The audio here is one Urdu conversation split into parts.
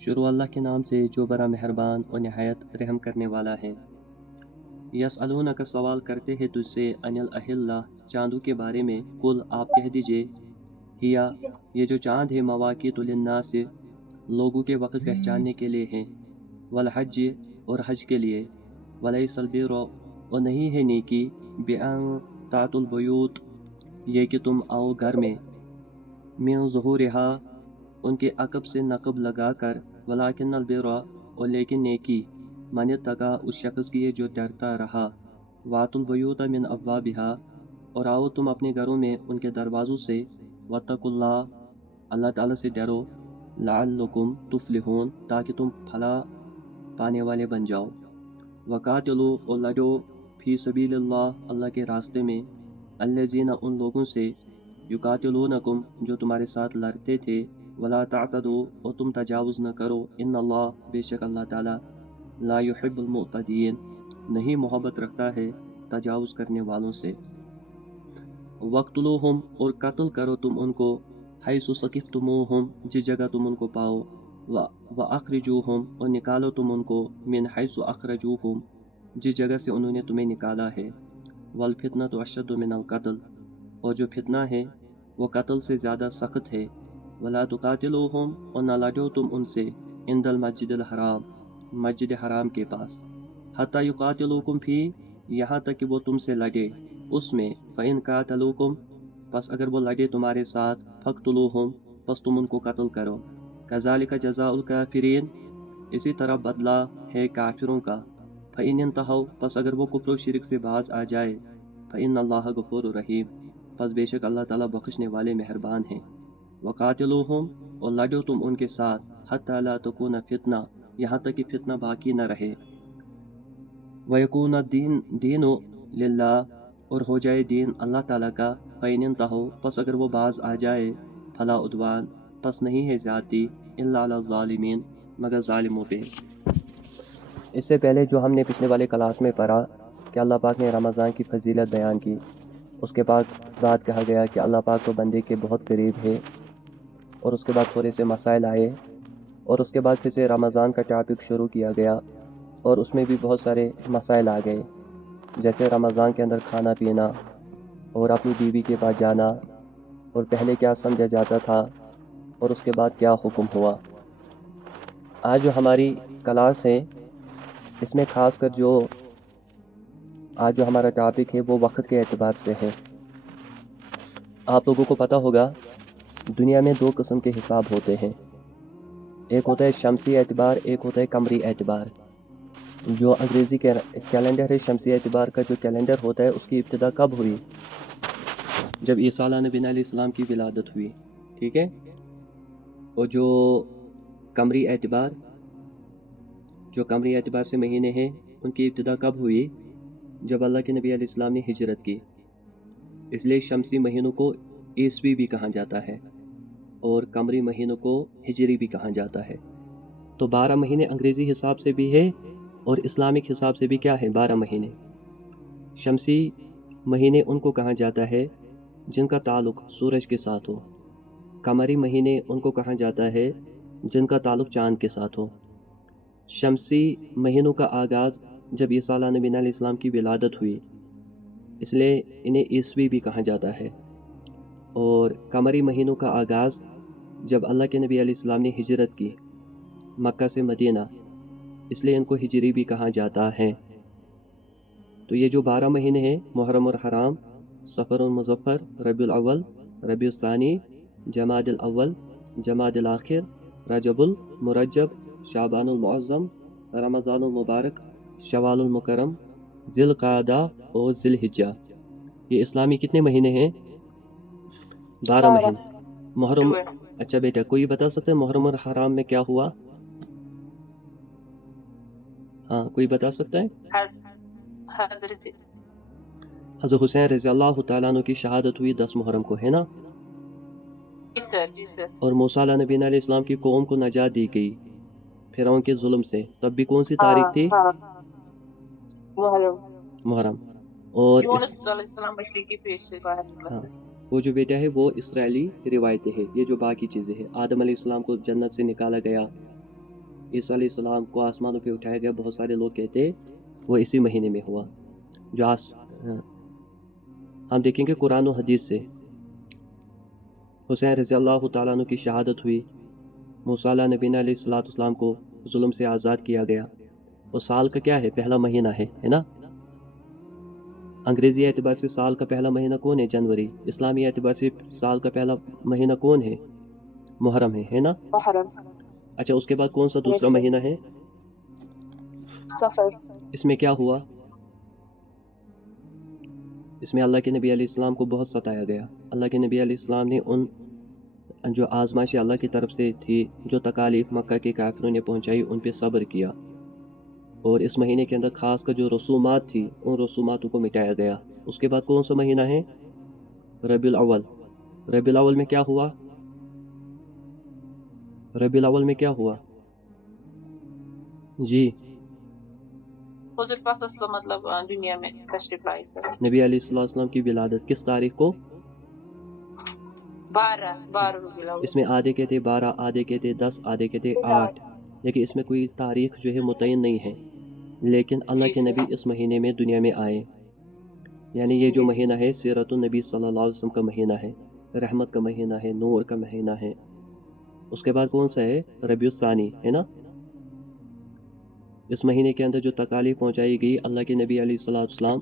شروع اللہ کے نام سے جو بڑا مہربان اور نہایت رحم کرنے والا ہے۔ یسألونک کا سوال کرتے ہیں تجھ سے ان الاہلہ چاندوں کے بارے میں، قل آپ کہہ دیجئے ہیا یہ جو چاند ہے مواقیت للناس لوگوں کے وقت پہچاننے کے لیے ہیں، والحج اور حج کے لیے، ولیس البر اور نہیں ہے نیکی بأن تأتوا البیوت یہ کہ تم آؤ گھر میں، من ظہورہا ان کے عقب سے نقب لگا کر، ولیکن البر اور لیکن نیکی من اتقی اس شخص کی ہے جو ڈرتا رہا، واتوا البیوت من ابوابہا اور آؤ تم اپنے گھروں میں ان کے دروازوں سے، واتقوا اللہ اللہ تعالیٰ سے ڈرو، لعلکم تفلحون تاکہ تم پھلا پانے والے بن جاؤ، وقاتلوا اور لڑو فی سبیل اللہ اللہ کے راستے میں، الذین ان لوگوں سے، یقاتلونکم جو تمہارے ساتھ لڑتے تھے، ولا تعتدوا اور تم تجاوز نہ کرو، ان اللہ بے شک اللہ تعالیٰ لا یحب المعتدین نہیں محبت رکھتا ہے تجاوز کرنے والوں سے، وقتلوہم اور قتل کرو تم ان کو، حیث ثقفتموہم جس جگہ تم ان کو پاؤ، واخرجوہم اور نکالو تم ان کو، من حیث اخرجوہم جس جگہ سے انہوں نے تمہیں نکالا ہے، والفتنۃ اشد من القتل اور جو فتنہ ہے وہ قتل سے زیادہ سخت ہے، ولا تقاتلوہم اور نہ لڑو تم ان سے، عند المسجد الحرام مسجد حرام کے پاس، حتی یقاتلوکم فی یہاں تک کہ وہ تم سے لڑے اس میں، فإن قاتلوکم پس اگر وہ لڑے تمہارے ساتھ، فقتلوہم پس تم ان کو قتل کرو، کذالک جزاء الکافرین اسی طرح بدلہ ہے کافروں کا، فإن انتہوا پس اگر وہ کفر و شرک سے باز آ جائے، فإن اللہ غفور رحیم پس بے شک اللہ تعالیٰ بخشنے والے مہربان ہیں، وقاتلوہم اور لڑو تم ان کے ساتھ، حتی لا تکون فتنہ یہاں تک کہ فتنہ باقی نہ رہے، وَيَكُونَ الدین للہ اور ہو جائے دین اللہ تعالیٰ کا، فَإِنِ انتہوا پس اگر وہ باز آ جائے، فلا عدوان پس نہیں ہے زیادتی، الا علی الظالمین مگر ظالموں پہ۔ اس سے پہلے جو ہم نے پچھلے والے کلاس میں پڑھا کہ اللہ پاک نے رمضان کی فضیلت بیان کی، اس کے بعد کہا گیا کہ اللہ پاک تو بندے کے بہت قریب ہے، اور اس کے بعد تھوڑے سے مسائل آئے، اور اس کے بعد پھر سے رمضان کا ٹاپک شروع کیا گیا، اور اس میں بھی بہت سارے مسائل آ گئے، جیسے رمضان کے اندر کھانا پینا اور اپنی بیوی کے پاس جانا، اور پہلے کیا سمجھا جاتا تھا اور اس کے بعد کیا حکم ہوا۔ آج جو ہماری کلاس ہے اس میں خاص کر آج جو ہمارا ٹاپک ہے وہ وقت کے اعتبار سے ہے۔ آپ لوگوں کو پتہ ہوگا دنیا میں دو قسم کے حساب ہوتے ہیں، ایک ہوتا ہے شمسی اعتبار، ایک ہوتا ہے قمری اعتبار۔ جو انگریزی کیلنڈر ہے، شمسی اعتبار کا جو کیلنڈر ہوتا ہے اس کی ابتدا کب ہوئی؟ جب عیسیٰ نبی علیہ السلام کی ولادت ہوئی، ٹھیک ہے؟ اور جو قمری اعتبار سے مہینے ہیں ان کی ابتدا کب ہوئی؟ جب اللہ کے نبی علیہ السلام نے ہجرت کی، اس لیے شمسی مہینوں کو عیسوی بھی کہا جاتا ہے اور قمری مہینوں کو ہجری بھی کہا جاتا ہے۔ تو 12 مہینے انگریزی حساب سے بھی ہے اور اسلامک حساب سے بھی کیا ہے؟ 12 مہینے۔ شمسی مہینے ان کو کہا جاتا ہے جن کا تعلق سورج کے ساتھ ہو، قمری مہینے ان کو کہا جاتا ہے جن کا تعلق چاند کے ساتھ ہو۔ شمسی مہینوں کا آغاز جب عیسیٰ نبی علیہ السلام کی ولادت ہوئی، اس لیے انہیں عیسوی بھی کہا جاتا ہے، اور قمری مہینوں کا آغاز جب اللہ کے نبی علیہ السلام نے ہجرت کی مکہ سے مدینہ، اس لیے ان کو ہجری بھی کہا جاتا ہے۔ تو یہ جو 12 مہینے ہیں، محرم اور حرام، صفر اور مظفر، ربیع الاول، ربیع الثانی، جمادی الاول، جمادی الاخر، رجب المرجب، شعبان المعظم، رمضان المبارک، شوال المکرم، ذی القعدہ اور ذی الحجہ، یہ اسلامی کتنے مہینے ہیں؟ 12 مہینے۔ محرم، اچھا بیٹا کوئی بتا سکتا ہے محرم اور حرام میں کیا ہوا؟ ہاں کوئی بتا سکتا ہے؟ حضرت حسین رضی اللہ تعالیٰ عنہ کی شہادت ہوئی 10 محرم کو، ہے نا؟ جی سر۔ اور موسیٰ نبی علیہ السلام کی قوم کو نجات دی گئی فرعون کے ظلم سے، تب بھی کون سی تاریخ تھی؟ محرم۔ اور یونس علیہ السلام مچھلی کی پیٹ سے باہر نکلا ہاں سر۔ وہ جو بیٹا ہے وہ اسرائیلی روایتیں ہیں، یہ جو باقی چیزیں ہیں، آدم علیہ السلام کو جنت سے نکالا گیا، عیسیٰ علیہ السلام کو آسمانوں پہ اٹھایا گیا، بہت سارے لوگ کہتے ہیں وہ اسی مہینے میں ہوا۔ جو ہم دیکھیں گے قرآن و حدیث سے حسین رضی اللہ تعالیٰ عنہ کی شہادت ہوئی، موسیٰ نبی علیہ السلام کو ظلم سے آزاد کیا گیا، اور سال کا کیا ہے؟ پہلا مہینہ ہے نا؟ انگریزی اعتبار سے سال کا پہلا مہینہ کون ہے؟ جنوری۔ اسلامی اعتبار سے سال کا پہلا مہینہ کون ہے؟ محرم ہے نا؟ محرم۔ اچھا، اس کے بعد کون سا دوسرا مہینہ ہے؟ سفر۔ اس میں کیا ہوا؟ اس میں اللہ کے نبی علیہ السلام کو بہت ستایا گیا۔ اللہ کے نبی علیہ السلام نے ان جو آزمائش اللہ کی طرف سے تھی، جو تکالیف مکہ کے کافروں نے پہنچائی، ان پہ صبر کیا، اور اس مہینے کے اندر خاص کر جو رسومات تھی ان رسوماتوں کو مٹایا گیا۔ اس کے بعد کون سا مہینہ ہے؟ ربیع الاول۔ ربیع الاول میں کیا ہوا؟ ربیع الاول میں کیا ہوا؟ جی، حضور پاک صلی اللہ علیہ وسلم مطلب دنیا میں تشریف لائے سر۔ نبی علیہ السلام کی ولادت کس تاریخ کو؟ 12 ربیع الاول۔ اس میں آدھے کہتے 12، آدھے کہتے 10، آدھے کہتے 8، لیکن اس میں کوئی تاریخ جو ہے متعین نہیں ہے، لیکن اللہ کے نبی اس مہینے میں دنیا میں آئے، یعنی یہ جو مہینہ ہے سیرت النبی صلی اللہ علیہ وسلم کا مہینہ ہے، رحمت کا مہینہ ہے، نور کا مہینہ ہے۔ اس کے بعد کون سا ہے؟ ربیع الثانی ہے نا؟ اس مہینے کے اندر جو تکالیف پہنچائی گئی، اللہ کے نبی علیہ السلام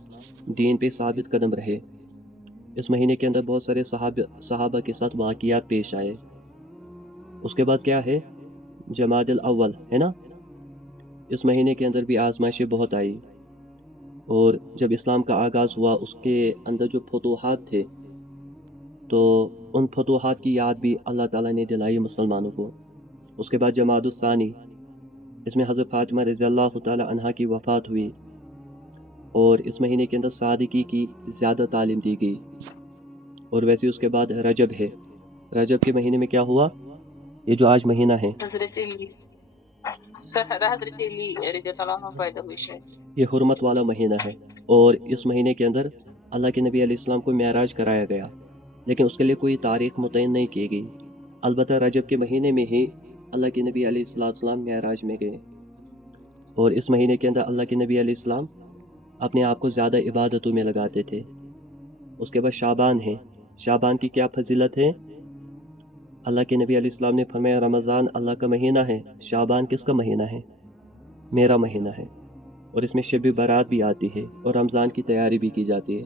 دین پہ ثابت قدم رہے۔ اس مہینے کے اندر بہت سارے صحابہ کے ساتھ واقعات پیش آئے۔ اس کے بعد کیا ہے؟ جمادی الاول ہے نا؟ اس مہینے کے اندر بھی آزمائشیں بہت آئی، اور جب اسلام کا آغاز ہوا اس کے اندر جو فتوحات تھے، تو ان فتوحات کی یاد بھی اللہ تعالیٰ نے دلائی مسلمانوں کو۔ اس کے بعد جمادی الثانی، اس میں حضرت فاطمہ رضی اللہ تعالیٰ عنہا کی وفات ہوئی، اور اس مہینے کے اندر صادقی کی زیادہ تعلیم دی گئی۔ اور ویسے اس کے بعد رجب ہے۔ رجب کے مہینے میں کیا ہوا؟ یہ جو آج مہینہ ہے، حضرت علی رضی اللہ عنہ پیدا ہوئی شاید۔ یہ حرمت والا مہینہ ہے، اور اس مہینے کے اندر اللہ کے نبی علیہ السلام کو معراج کرایا گیا، لیکن اس کے لیے کوئی تاریخ متعین نہیں کی گئی۔ البتہ رجب کے مہینے میں ہی اللہ کے نبی علیہ السلام معراج میں گئے، اور اس مہینے کے اندر اللہ کے نبی علیہ السلام اپنے آپ کو زیادہ عبادتوں میں لگاتے تھے۔ اس کے بعد شعبان ہے۔ شعبان کی کیا فضیلت ہے؟ اللہ کے نبی علیہ السلام نے فرمایا رمضان اللہ کا مہینہ ہے، شعبان کس کا مہینہ ہے؟ میرا مہینہ ہے، اور اس میں شب برات بھی آتی ہے، اور رمضان کی تیاری بھی کی جاتی ہے۔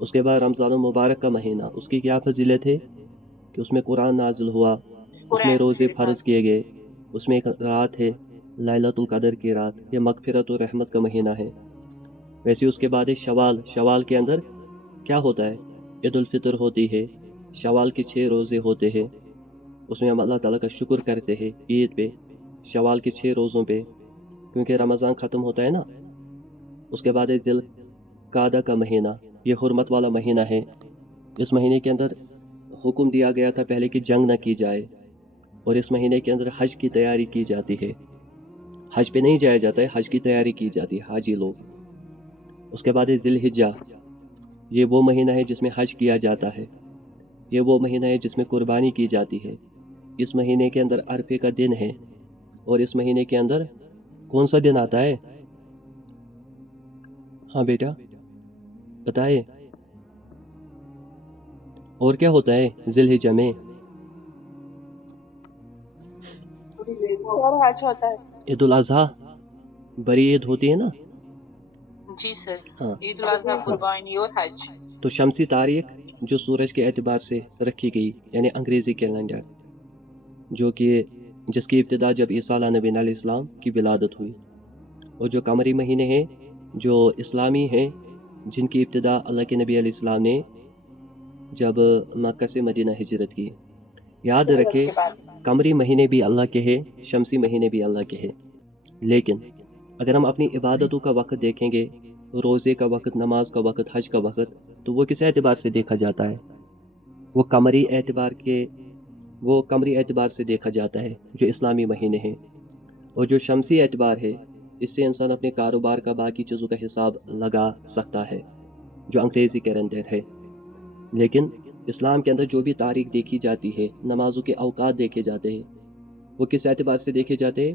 اس کے بعد رمضان المبارک کا مہینہ، اس کی کیا فضیلت ہے؟ کہ اس میں قرآن نازل ہوا، اس میں روزے فرض کیے گئے، اس میں ایک رات ہے لیلۃ القدر کی رات، یہ مغفرت و رحمت کا مہینہ ہے۔ ویسے اس کے بعد ایک شوال کے اندر کیا ہوتا ہے؟ عید الفطر ہوتی ہے، شوال کے 6 روزے ہوتے ہیں، اس میں ہم اللہ تعالیٰ کا شکر کرتے ہیں عید پہ، شوال کے 6 روزوں پہ، کیونکہ رمضان ختم ہوتا ہے نا۔ اس کے بعد ذی القعدہ کا مہینہ، یہ حرمت والا مہینہ ہے۔ اس مہینے کے اندر حکم دیا گیا تھا پہلے کہ جنگ نہ کی جائے، اور اس مہینے کے اندر حج کی تیاری کی جاتی ہے۔ حج پہ نہیں جایا جاتا ہے، حج کی تیاری کی جاتی ہے حاجی لوگ۔ اس کے بعد ذی الحجہ، یہ وہ مہینہ ہے جس میں حج کیا جاتا ہے، یہ وہ مہینہ ہے جس میں قربانی کی جاتی ہے۔ اس مہینے کے اندر عرفے کا دن ہے، اور اس مہینے کے اندر کون سا دن آتا ہے؟ ہاں بیٹا بتائے، اور کیا ہوتا ہے ذی الحجہ میں؟ سر حج ہوتا ہے۔ عید الاضحیٰ، بڑی عید ہوتی ہے نا؟ جی سر، ہاں، عید الاضحیٰ، قربانی اور حج۔ تو شمسی تاریخ جو سورج کے اعتبار سے رکھی گئی، یعنی انگریزی کیلنڈر، جو کہ جس کی ابتدا جب عیسیٰ نبی علیہ السلام کی ولادت ہوئی، اور جو قمری مہینے ہیں جو اسلامی ہیں، جن کی ابتدا اللہ کے نبی علیہ السلام نے جب مکہ سے مدینہ ہجرت کی۔ یاد رکھے قمری مہینے بھی اللہ کے ہیں، شمسی مہینے بھی اللہ کے ہیں، لیکن اگر ہم اپنی عبادتوں کا وقت دیکھیں گے، روزے کا وقت، نماز کا وقت، حج کا وقت، تو وہ کس اعتبار سے دیکھا جاتا ہے؟ وہ قمری اعتبار سے دیکھا جاتا ہے جو اسلامی مہینے ہیں، اور جو شمسی اعتبار ہے اس سے انسان اپنے کاروبار کا باقی چیزوں کا حساب لگا سکتا ہے، جو انگریزی کیلنڈر ہے۔ لیکن اسلام کے اندر جو بھی تاریخ دیکھی جاتی ہے، نمازوں کے اوقات دیکھے جاتے ہیں، وہ کس اعتبار سے دیکھے جاتے ہیں؟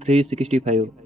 365,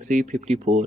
354,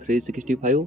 365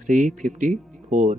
354,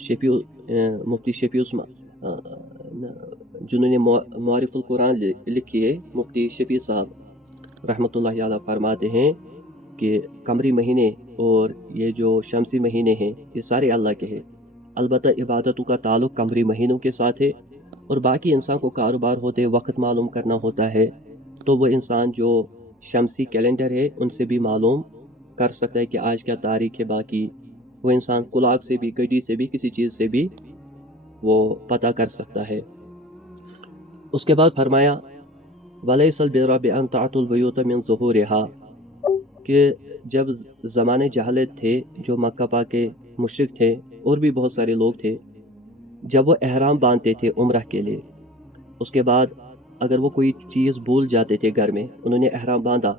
مفتی شفیع جنہوں نے معارف القرآن لکھی ہے، مفتی شفیع صاحب رحمۃ اللہ علیہ فرماتے ہیں کہ قمری مہینے اور یہ جو شمسی مہینے ہیں یہ سارے اللہ کے ہیں، البتہ عبادتوں کا تعلق قمری مہینوں کے ساتھ ہے، اور باقی انسان کو کاروبار ہوتے وقت معلوم کرنا ہوتا ہے تو وہ انسان جو شمسی کیلنڈر ہے ان سے بھی معلوم کر سکتا ہے کہ آج کیا تاریخ ہے، باقی وہ انسان کلاک سے بھی، گھڑی سے بھی، کسی چیز سے بھی وہ پتہ کر سکتا ہے۔ اس کے بعد فرمایا وَلَيْسَ الْبِرَّ بِأَن تَأْتُوا الْبُيُوتَ مِن ظُهُورِهَا، کہ جب زمانے جہالت تھے، جو مکہ پاک کے مشرک تھے اور بھی بہت سارے لوگ تھے، جب وہ احرام باندھتے تھے عمرہ کے لیے، اس کے بعد اگر وہ کوئی چیز بھول جاتے تھے گھر میں، انہوں نے احرام باندھا،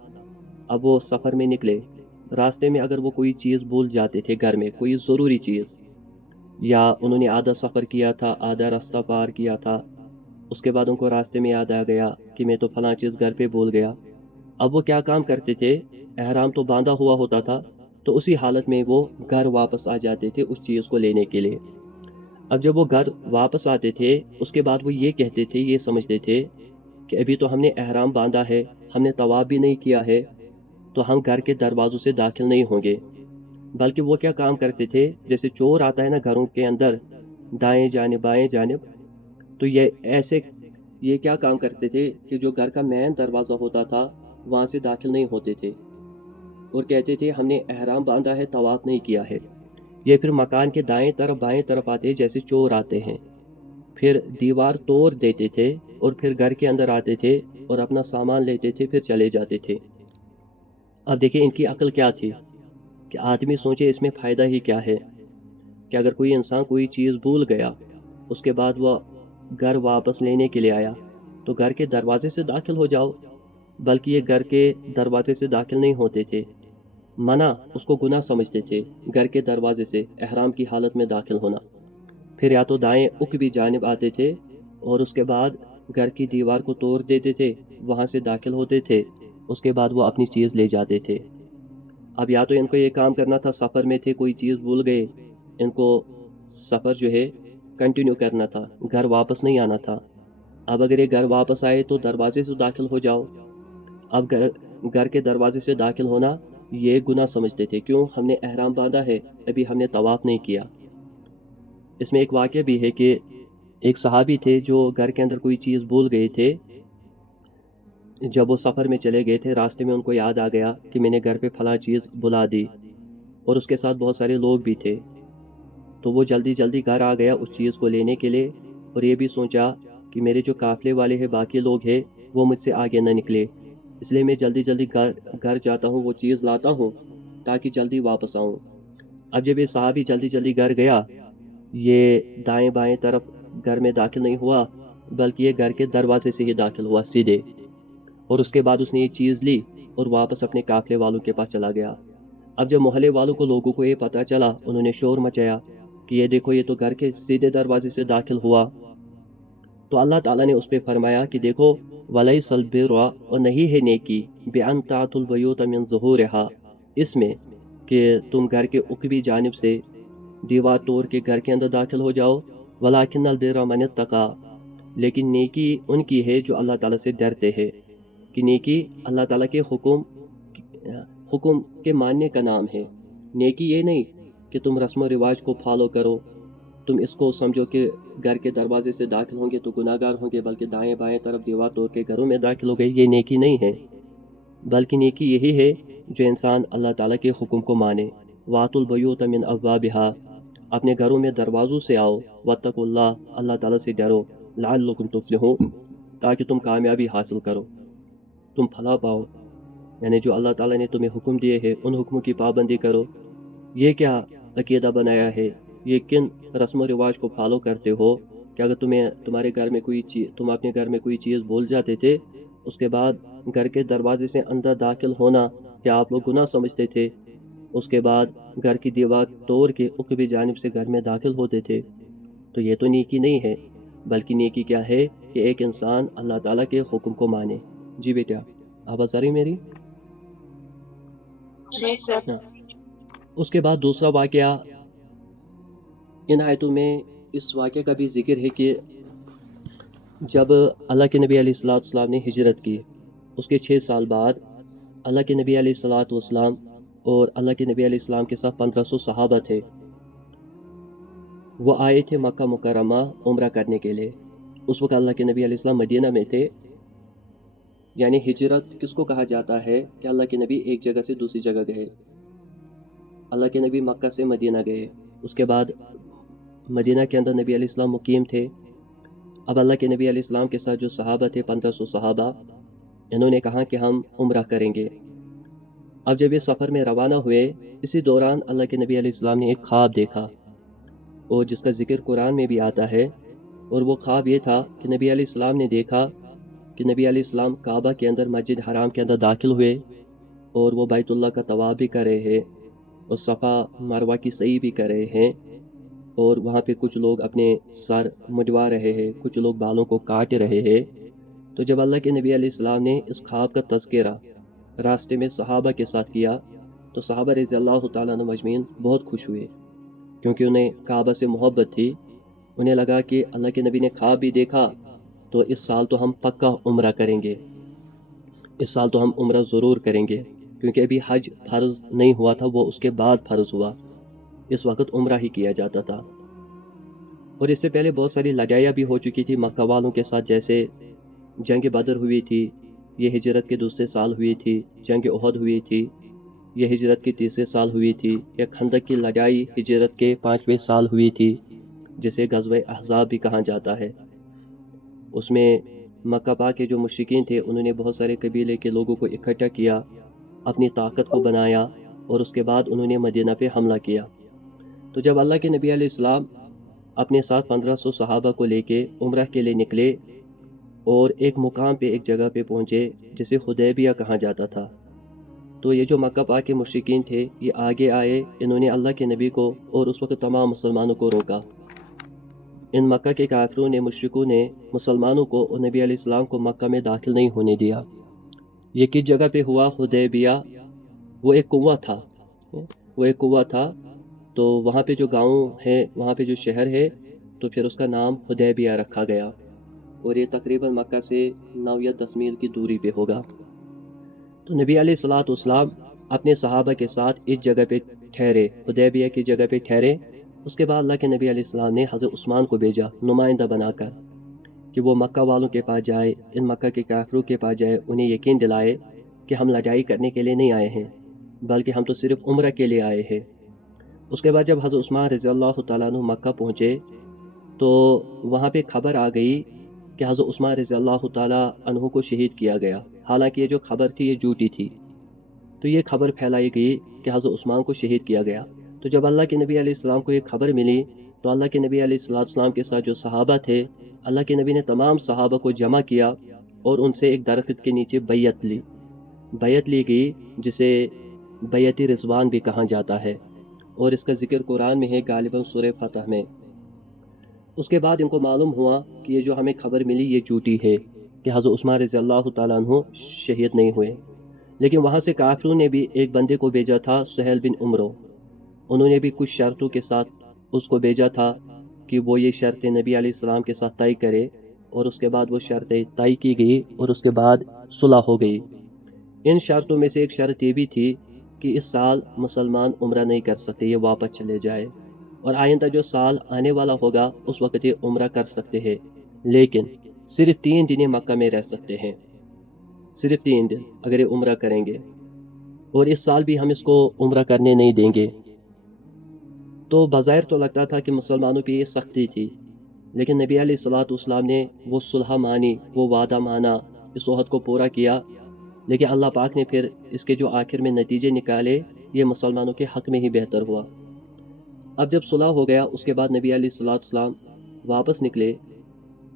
اب وہ سفر میں نکلے، راستے میں اگر وہ کوئی چیز بھول جاتے تھے گھر میں، کوئی ضروری چیز، یا انہوں نے آدھا سفر کیا تھا، آدھا راستہ پار کیا تھا، اس کے بعد ان کو راستے میں یاد آ گیا کہ میں تو فلاں چیز گھر پہ بھول گیا، اب وہ کیا کام کرتے تھے، احرام تو باندھا ہوا ہوتا تھا تو اسی حالت میں وہ گھر واپس آ جاتے تھے اس چیز کو لینے کے لیے۔ اب جب وہ گھر واپس آتے تھے اس کے بعد وہ یہ کہتے تھے، یہ سمجھتے تھے کہ ابھی تو ہم نے احرام باندھا ہے، ہم نے طواف بھی نہیں کیا ہے، تو ہم گھر کے دروازوں سے داخل نہیں ہوں گے، بلکہ وہ کیا کام کرتے تھے، جیسے چور آتا ہے نا گھروں کے اندر دائیں جانب بائیں جانب، تو یہ کیا کام کرتے تھے کہ جو گھر کا مین دروازہ ہوتا تھا وہاں سے داخل نہیں ہوتے تھے اور کہتے تھے ہم نے احرام باندھا ہے، طواف نہیں کیا ہے۔ یہ پھر مکان کے دائیں طرف بائیں طرف آتے جیسے چور آتے ہیں، پھر دیوار توڑ دیتے تھے اور پھر گھر کے اندر آتے تھے اور اپنا سامان لیتے تھے، پھر چلے جاتے تھے۔ اب دیکھیں ان کی عقل کیا تھی کہ آدمی سوچے اس میں فائدہ ہی کیا ہے کہ اگر کوئی انسان کوئی چیز بھول گیا، اس کے بعد وہ گھر واپس لینے کے لیے آیا تو گھر کے دروازے سے داخل ہو جاؤ، بلکہ یہ گھر کے دروازے سے داخل نہیں ہوتے تھے، منع اس کو گناہ سمجھتے تھے گھر کے دروازے سے احرام کی حالت میں داخل ہونا، پھر یا تو دائیں عقبی جانب آتے تھے اور اس کے بعد گھر کی دیوار کو توڑ دیتے تھے، وہاں سے داخل ہوتے تھے، اس کے بعد وہ اپنی چیز لے جاتے تھے۔ اب یا تو ان کو یہ کام کرنا تھا، سفر میں تھے کوئی چیز بھول گئے، ان کو سفر جو ہے کنٹینیو کرنا تھا، گھر واپس نہیں آنا تھا۔ اب اگر یہ گھر واپس آئے تو دروازے سے داخل ہو جاؤ، اب گھر کے دروازے سے داخل ہونا یہ گناہ سمجھتے تھے، کیوں، ہم نے احرام باندھا ہے، ابھی ہم نے طواف نہیں کیا۔ اس میں ایک واقعہ بھی ہے کہ ایک صحابی تھے جو گھر کے اندر کوئی چیز بھول گئے تھے، جب وہ سفر میں چلے گئے تھے راستے میں ان کو یاد آ گیا کہ میں نے گھر پہ فلاں چیز بلا دی، اور اس کے ساتھ بہت سارے لوگ بھی تھے، تو وہ جلدی جلدی گھر آ گیا اس چیز کو لینے کے لیے، اور یہ بھی سوچا کہ میرے جو قافلے والے ہیں باقی لوگ ہیں وہ مجھ سے آگے نہ نکلے، اس لیے میں جلدی جلدی گھر جاتا ہوں، وہ چیز لاتا ہوں تاکہ جلدی واپس آؤں۔ اب جب یہ صحابی جلدی جلدی گھر گیا، یہ دائیں بائیں طرف گھر میں داخل نہیں ہوا بلکہ یہ گھر کے دروازے سے ہی داخل ہوا سیدھے، اور اس کے بعد اس نے یہ چیز لی اور واپس اپنے قافلے والوں کے پاس چلا گیا۔ اب جب محلے والوں کو، لوگوں کو یہ پتہ چلا، انہوں نے شور مچایا کہ یہ دیکھو یہ تو گھر کے سیدھے دروازے سے داخل ہوا، تو اللہ تعالیٰ نے اس پہ فرمایا کہ دیکھو وَلَيْسَ الْبِرُّ، اور نہیں ہے نیکی، بِأَن تَأْتُوا الْبُيُوتَ مِن ظُهُورِهَا، اس میں کہ تم گھر کے عقبی جانب سے دیوار توڑ کے گھر کے اندر داخل ہو جاؤ، وَلَٰكِنَّ الْبِرَّ مَنِ اتَّقَىٰ، لیکن نیکی ان کی ہے جو اللہ تعالیٰ سے ڈرتے ہیں، کہ نیکی اللہ تعالیٰ کے حکم کے ماننے کا نام ہے۔ نیکی یہ نہیں کہ تم رسم و رواج کو فالو کرو، تم اس کو سمجھو کہ گھر کے دروازے سے داخل ہوں گے تو گناہ گار ہوں گے، بلکہ دائیں بائیں طرف دیوار توڑ کے گھروں میں داخل ہو گئے، یہ نیکی نہیں ہے، بلکہ نیکی یہی ہے جو انسان اللہ تعالیٰ کے حکم کو مانے۔ وَأْتُوا الْبُيُوتَ مِنْ أَبْوَابِهَا، اپنے گھروں میں دروازوں سے آؤ، وَاتَّقُوا اللَّهَ، اللہ تعالیٰ سے ڈرو، لَعَلَّكُمْ تُفْلِحُونَ، تاکہ تم کامیابی حاصل کرو، تم پھلا پاؤ، یعنی جو اللہ تعالیٰ نے تمہیں حکم دیے ہیں ان حکموں کی پابندی کرو۔ یہ کیا عقیدہ بنایا ہے، یہ کن رسم و رواج کو فالو کرتے ہو کہ اگر تمہارے گھر میں کوئی چیز، تم اپنے گھر میں کوئی چیز بھول جاتے تھے، اس کے بعد گھر کے دروازے سے اندر داخل ہونا یا آپ لوگ گناہ سمجھتے تھے، اس کے بعد گھر کی دیوار توڑ کے عقبی جانب سے گھر میں داخل ہوتے تھے، تو یہ تو نیکی نہیں ہے، بلکہ نیکی کیا ہے کہ ایک انسان اللہ تعالیٰ کے حکم کو مانے۔ جی بیٹا، آواز آ رہی میری؟ جی سر۔ اس کے بعد دوسرا واقعہ ان آیتوں میں اس واقعے کا بھی ذکر ہے کہ جب اللہ کے نبی علیہ السلام نے ہجرت کی، اس کے 6 سال بعد اللہ کے نبی علیہ السلام اور اللہ کے نبی علیہ السلام کے ساتھ 1500 صحابہ تھے، وہ آئے تھے مکہ مکرمہ عمرہ کرنے کے لیے۔ اس وقت اللہ کے نبی علیہ السلام مدینہ میں تھے۔ یعنی ہجرت کس کو کہا جاتا ہے کہ اللہ کے نبی ایک جگہ سے دوسری جگہ گئے۔ اللہ کے نبی مکہ سے مدینہ گئے، اس کے بعد مدینہ کے اندر نبی علیہ السلام مقیم تھے۔ اب اللہ کے نبی علیہ السلام کے ساتھ جو صحابہ تھے 1500 صحابہ، انہوں نے کہا کہ ہم عمرہ کریں گے۔ اب جب یہ سفر میں روانہ ہوئے، اسی دوران اللہ کے نبی علیہ السلام نے ایک خواب دیکھا، اور جس کا ذکر قرآن میں بھی آتا ہے، اور وہ خواب یہ تھا کہ نبی علیہ السلام نے دیکھا کہ نبی علیہ السلام کعبہ کے اندر مسجد حرام کے اندر داخل ہوئے، اور وہ بیت اللہ کا طواف بھی کر رہے ہیں، اور صفا مروہ کی سعی بھی کر رہے ہیں، اور وہاں پہ کچھ لوگ اپنے سر مڈوا رہے ہیں، کچھ لوگ بالوں کو کاٹ رہے ہیں۔ تو جب اللہ کے نبی علیہ السلام نے اس خواب کا تذکرہ راستے میں صحابہ کے ساتھ کیا، تو صحابہ رضی اللہ تعالیٰ عنہ مجمعین بہت خوش ہوئے، کیونکہ انہیں کعبہ سے محبت تھی۔ انہیں لگا کہ اللہ کے نبی نے خواب بھی دیکھا، تو اس سال تو ہم پکا عمرہ کریں گے، اس سال تو ہم عمرہ ضرور کریں گے، کیونکہ ابھی حج فرض نہیں ہوا تھا، وہ اس کے بعد فرض ہوا، اس وقت عمرہ ہی کیا جاتا تھا۔ اور اس سے پہلے بہت ساری لڑائیاں بھی ہو چکی تھی مکہ والوں کے ساتھ، جیسے جنگ بدر ہوئی تھی، یہ ہجرت کے دوسرے سال ہوئی تھی، جنگ احد ہوئی تھی، یہ ہجرت کے تیسرے سال ہوئی تھی، یا خندق کی لڑائی ہجرت کے 5ویں سال ہوئی تھی، جسے غزوہ احزاب بھی کہا جاتا ہے۔ اس میں مکہ پاک کے جو مشرکین تھے، انہوں نے بہت سارے قبیلے کے لوگوں کو اکٹھا کیا، اپنی طاقت کو بنایا، اور اس کے بعد انہوں نے مدینہ پہ حملہ کیا۔ تو جب اللہ کے نبی علیہ السلام اپنے ساتھ 1500 صحابہ کو لے کے عمرہ کے لیے نکلے، اور ایک مقام پہ ایک جگہ پہ پہنچے جسے حدیبیہ کہا جاتا تھا، تو یہ جو مکہ پاک کے مشرکین تھے، یہ آگے آئے، انہوں نے اللہ کے نبی کو اور اس وقت تمام مسلمانوں کو روکا۔ ان مکہ کے کافروں نے، مشرکوں نے مسلمانوں کو اور نبی علیہ السلام کو مکہ میں داخل نہیں ہونے دیا۔ یہ کس جگہ پہ ہوا؟ حدیبیہ۔ وہ ایک کنواں تھا، تو وہاں پہ جو گاؤں ہے، وہاں پہ جو شہر ہے، تو پھر اس کا نام حدیبیہ رکھا گیا، اور یہ تقریباً مکہ سے 9 یا 10 میل کی دوری پہ ہوگا۔ تو نبی علیہ السلام اپنے صحابہ کے ساتھ اس جگہ پہ ٹھہرے، حدیبیہ کی جگہ پہ ٹھہرے۔ اس کے بعد اللہ کے نبی علیہ السلام نے حضرت عثمان کو بھیجا نمائندہ بنا کر، کہ وہ مکہ والوں کے پاس جائے، ان مکہ کے کافروں کے پاس جائے، انہیں یقین دلائے کہ ہم لڑائی کرنے کے لیے نہیں آئے ہیں، بلکہ ہم تو صرف عمرہ کے لیے آئے ہیں۔ اس کے بعد جب حضرت عثمان رضی اللہ تعالیٰ عنہ مکہ پہنچے، تو وہاں پہ خبر آ گئی کہ حضرت عثمان رضی اللہ تعالیٰ عنہ کو شہید کیا گیا۔ حالانکہ یہ جو خبر تھی یہ جھوٹی تھی، تو یہ خبر پھیلائی گئی کہ حضرت عثمان کو شہید کیا گیا۔ تو جب اللہ کے نبی علیہ السلام کو یہ خبر ملی، تو اللہ کے نبی علیہ السلام کے ساتھ جو صحابہ تھے، اللہ کے نبی نے تمام صحابہ کو جمع کیا، اور ان سے ایک درخت کے نیچے بیعت لی گئی، جسے بیعت رضوان بھی کہا جاتا ہے، اور اس کا ذکر قرآن میں ہے، غالباً سورہ فتح میں۔ اس کے بعد ان کو معلوم ہوا کہ یہ جو ہمیں خبر ملی یہ جھوٹی ہے، کہ حضرت عثمان رضی اللہ تعالیٰ عنہ شہید نہیں ہوئے۔ لیکن وہاں سے کافروں نے بھی ایک بندے کو بھیجا تھا، سہیل بن عمرو، انہوں نے بھی کچھ شرطوں کے ساتھ اس کو بھیجا تھا کہ وہ یہ شرطیں نبی علیہ السلام کے ساتھ طے کرے، اور اس کے بعد وہ شرطیں طے کی گئی، اور اس کے بعد صلح ہو گئی۔ ان شرطوں میں سے ایک شرط یہ بھی تھی کہ اس سال مسلمان عمرہ نہیں کر سکتے، یہ واپس چلے جائے، اور آئندہ جو سال آنے والا ہوگا اس وقت یہ عمرہ کر سکتے ہیں، لیکن صرف 3 دن مکہ میں رہ سکتے ہیں، صرف 3 دن اگر یہ عمرہ کریں گے، اور اس سال بھی ہم اس کو عمرہ کرنے نہیں دیں گے۔ تو بظاہر تو لگتا تھا کہ مسلمانوں پہ یہ سختی تھی، لیکن نبی علیہ السلام نے وہ صلح مانی، وہ وعدہ مانا، اس عہد کو پورا کیا۔ لیکن اللہ پاک نے پھر اس کے جو آخر میں نتیجے نکالے، یہ مسلمانوں کے حق میں ہی بہتر ہوا۔ اب جب صلح ہو گیا، اس کے بعد نبی علیہ السلام واپس نکلے،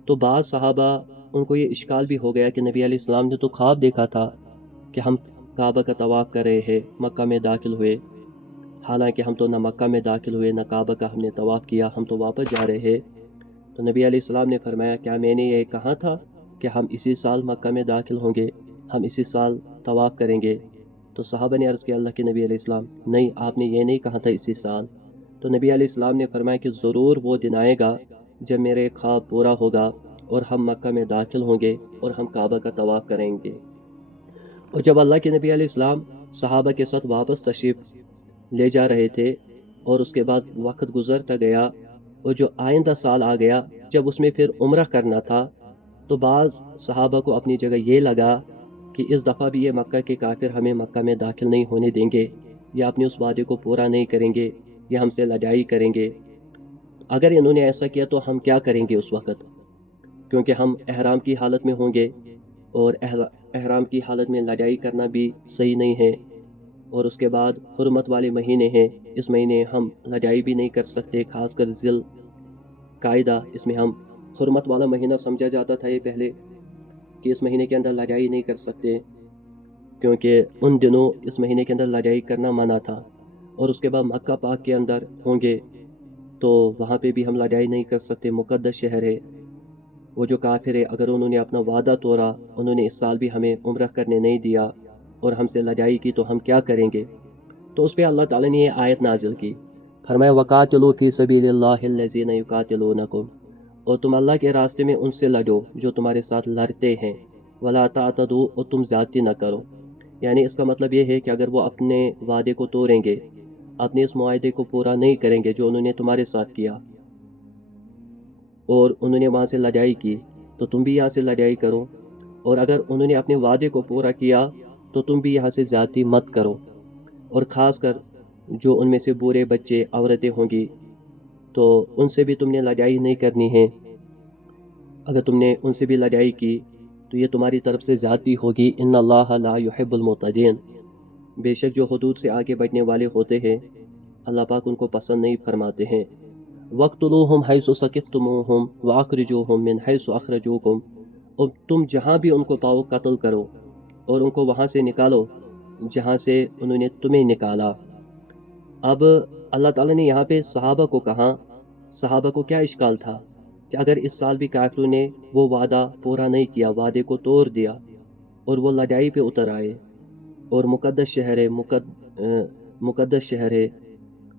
تو بعض صحابہ ان کو یہ اشکال بھی ہو گیا کہ نبی علیہ السلام نے تو خواب دیکھا تھا کہ ہم کعبہ کا طواف کر رہے ہیں، مکہ میں داخل ہوئے، حالانکہ ہم تو نہ مکہ میں داخل ہوئے، نہ کعبہ کا ہم نے طواف کیا، ہم تو واپس جا رہے ہیں۔ تو نبی علیہ السلام نے فرمایا، کیا میں نے یہ کہا تھا کہ ہم اسی سال مکہ میں داخل ہوں گے، ہم اسی سال طواف کریں گے؟ تو صحابہ نے عرض کیا، اللہ کے نبی علیہ السلام، نہیں، آپ نے یہ نہیں کہا تھا اسی سال۔ تو تو نبی علیہ السلام نے فرمایا کہ ضرور وہ دن آئے گا جب میرے خواب پورا ہوگا اور ہم مکہ میں داخل ہوں گے اور ہم کعبہ کا طواف کریں گے۔ اور جب اللہ کے نبی علیہ السلام صحابہ کے ساتھ واپس تشریف لے جا رہے تھے اور اس کے بعد وقت گزرتا گیا اور جو آئندہ سال آ گیا جب اس میں پھر عمرہ کرنا تھا، تو بعض صحابہ کو اپنی جگہ یہ لگا کہ اس دفعہ بھی یہ مکہ کے کافر ہمیں مکہ میں داخل نہیں ہونے دیں گے، یا اپنے اس وعدے کو پورا نہیں کریں گے، یا ہم سے لڑائی کریں گے۔ اگر انہوں نے ایسا کیا تو ہم کیا کریں گے اس وقت، کیونکہ ہم احرام کی حالت میں ہوں گے، اور احرام کی حالت میں لڑائی کرنا بھی صحیح نہیں ہے، اور اس کے بعد حرمت والے مہینے ہیں، اس مہینے ہم لڑائی بھی نہیں کر سکتے، خاص کر ذی القعدہ، اس میں ہم حرمت والا مہینہ سمجھا جاتا تھا یہ پہلے، کہ اس مہینے کے اندر لڑائی نہیں کر سکتے، کیونکہ ان دنوں اس مہینے کے اندر لڑائی کرنا منع تھا۔ اور اس کے بعد مکہ پاک کے اندر ہوں گے تو وہاں پہ بھی ہم لڑائی نہیں کر سکتے، مقدس شہر ہے۔ وہ جو کافر ہے اگر انہوں نے اپنا وعدہ توڑا، انہوں نے اس سال بھی ہمیں عمرہ کرنے نہیں دیا اور ہم سے لڑائی کی، تو ہم کیا کریں گے؟ تو اس پہ اللہ تعالیٰ نے یہ آیت نازل کی، فرمایا وَقَاتِلُوا فِي سَبِيلِ اللَّهِ الَّذِينَ يُقَاتِلُونَكُمْ، اور تم اللہ کے راستے میں ان سے لڑو جو تمہارے ساتھ لڑتے ہیں، وَلَا تَعْتَدُوا، اور تم زیادتی نہ کرو۔ یعنی اس کا مطلب یہ ہے کہ اگر وہ اپنے وعدے کو توڑیں گے، اپنے اس معاہدے کو پورا نہیں کریں گے جو انہوں نے تمہارے ساتھ کیا، اور انہوں نے وہاں سے لڑائی کی، تو تم بھی یہاں سے لڑائی کرو، اور اگر انہوں نے اپنے وعدے کو پورا کیا تو تم بھی یہاں سے زیادتی مت کرو۔ اور خاص کر جو ان میں سے بوڑھے بچے، عورتیں ہوں گی، تو ان سے بھی تم نے لڑائی نہیں کرنی ہے۔ اگر تم نے ان سے بھی لڑائی کی تو یہ تمہاری طرف سے زیادتی ہوگی۔ ان اللہ لا يحب المعتدین، بے شک جو حدود سے آگے بڑھنے والے ہوتے ہیں اللہ پاک ان کو پسند نہیں فرماتے ہیں۔ وَاقْتُلُوهُمْ حَيْثُ ثَقِفْتُمُوهُمْ وَأَخْرِجُوهُمْ مِنْ حَيْثُ أَخْرَجُوكُمْ، اور تم جہاں بھی ان کو پاؤ قتل کرو اور ان کو وہاں سے نکالو جہاں سے انہوں نے تمہیں نکالا۔ اب اللہ تعالیٰ نے یہاں پہ صحابہ کو کہا، صحابہ کو کیا اشکال تھا کہ اگر اس سال بھی کافروں نے وہ وعدہ پورا نہیں کیا، وعدے کو توڑ دیا اور وہ لڑائی پہ اتر آئے، اور مقدس شہر ہے، مقدس شہر ہے،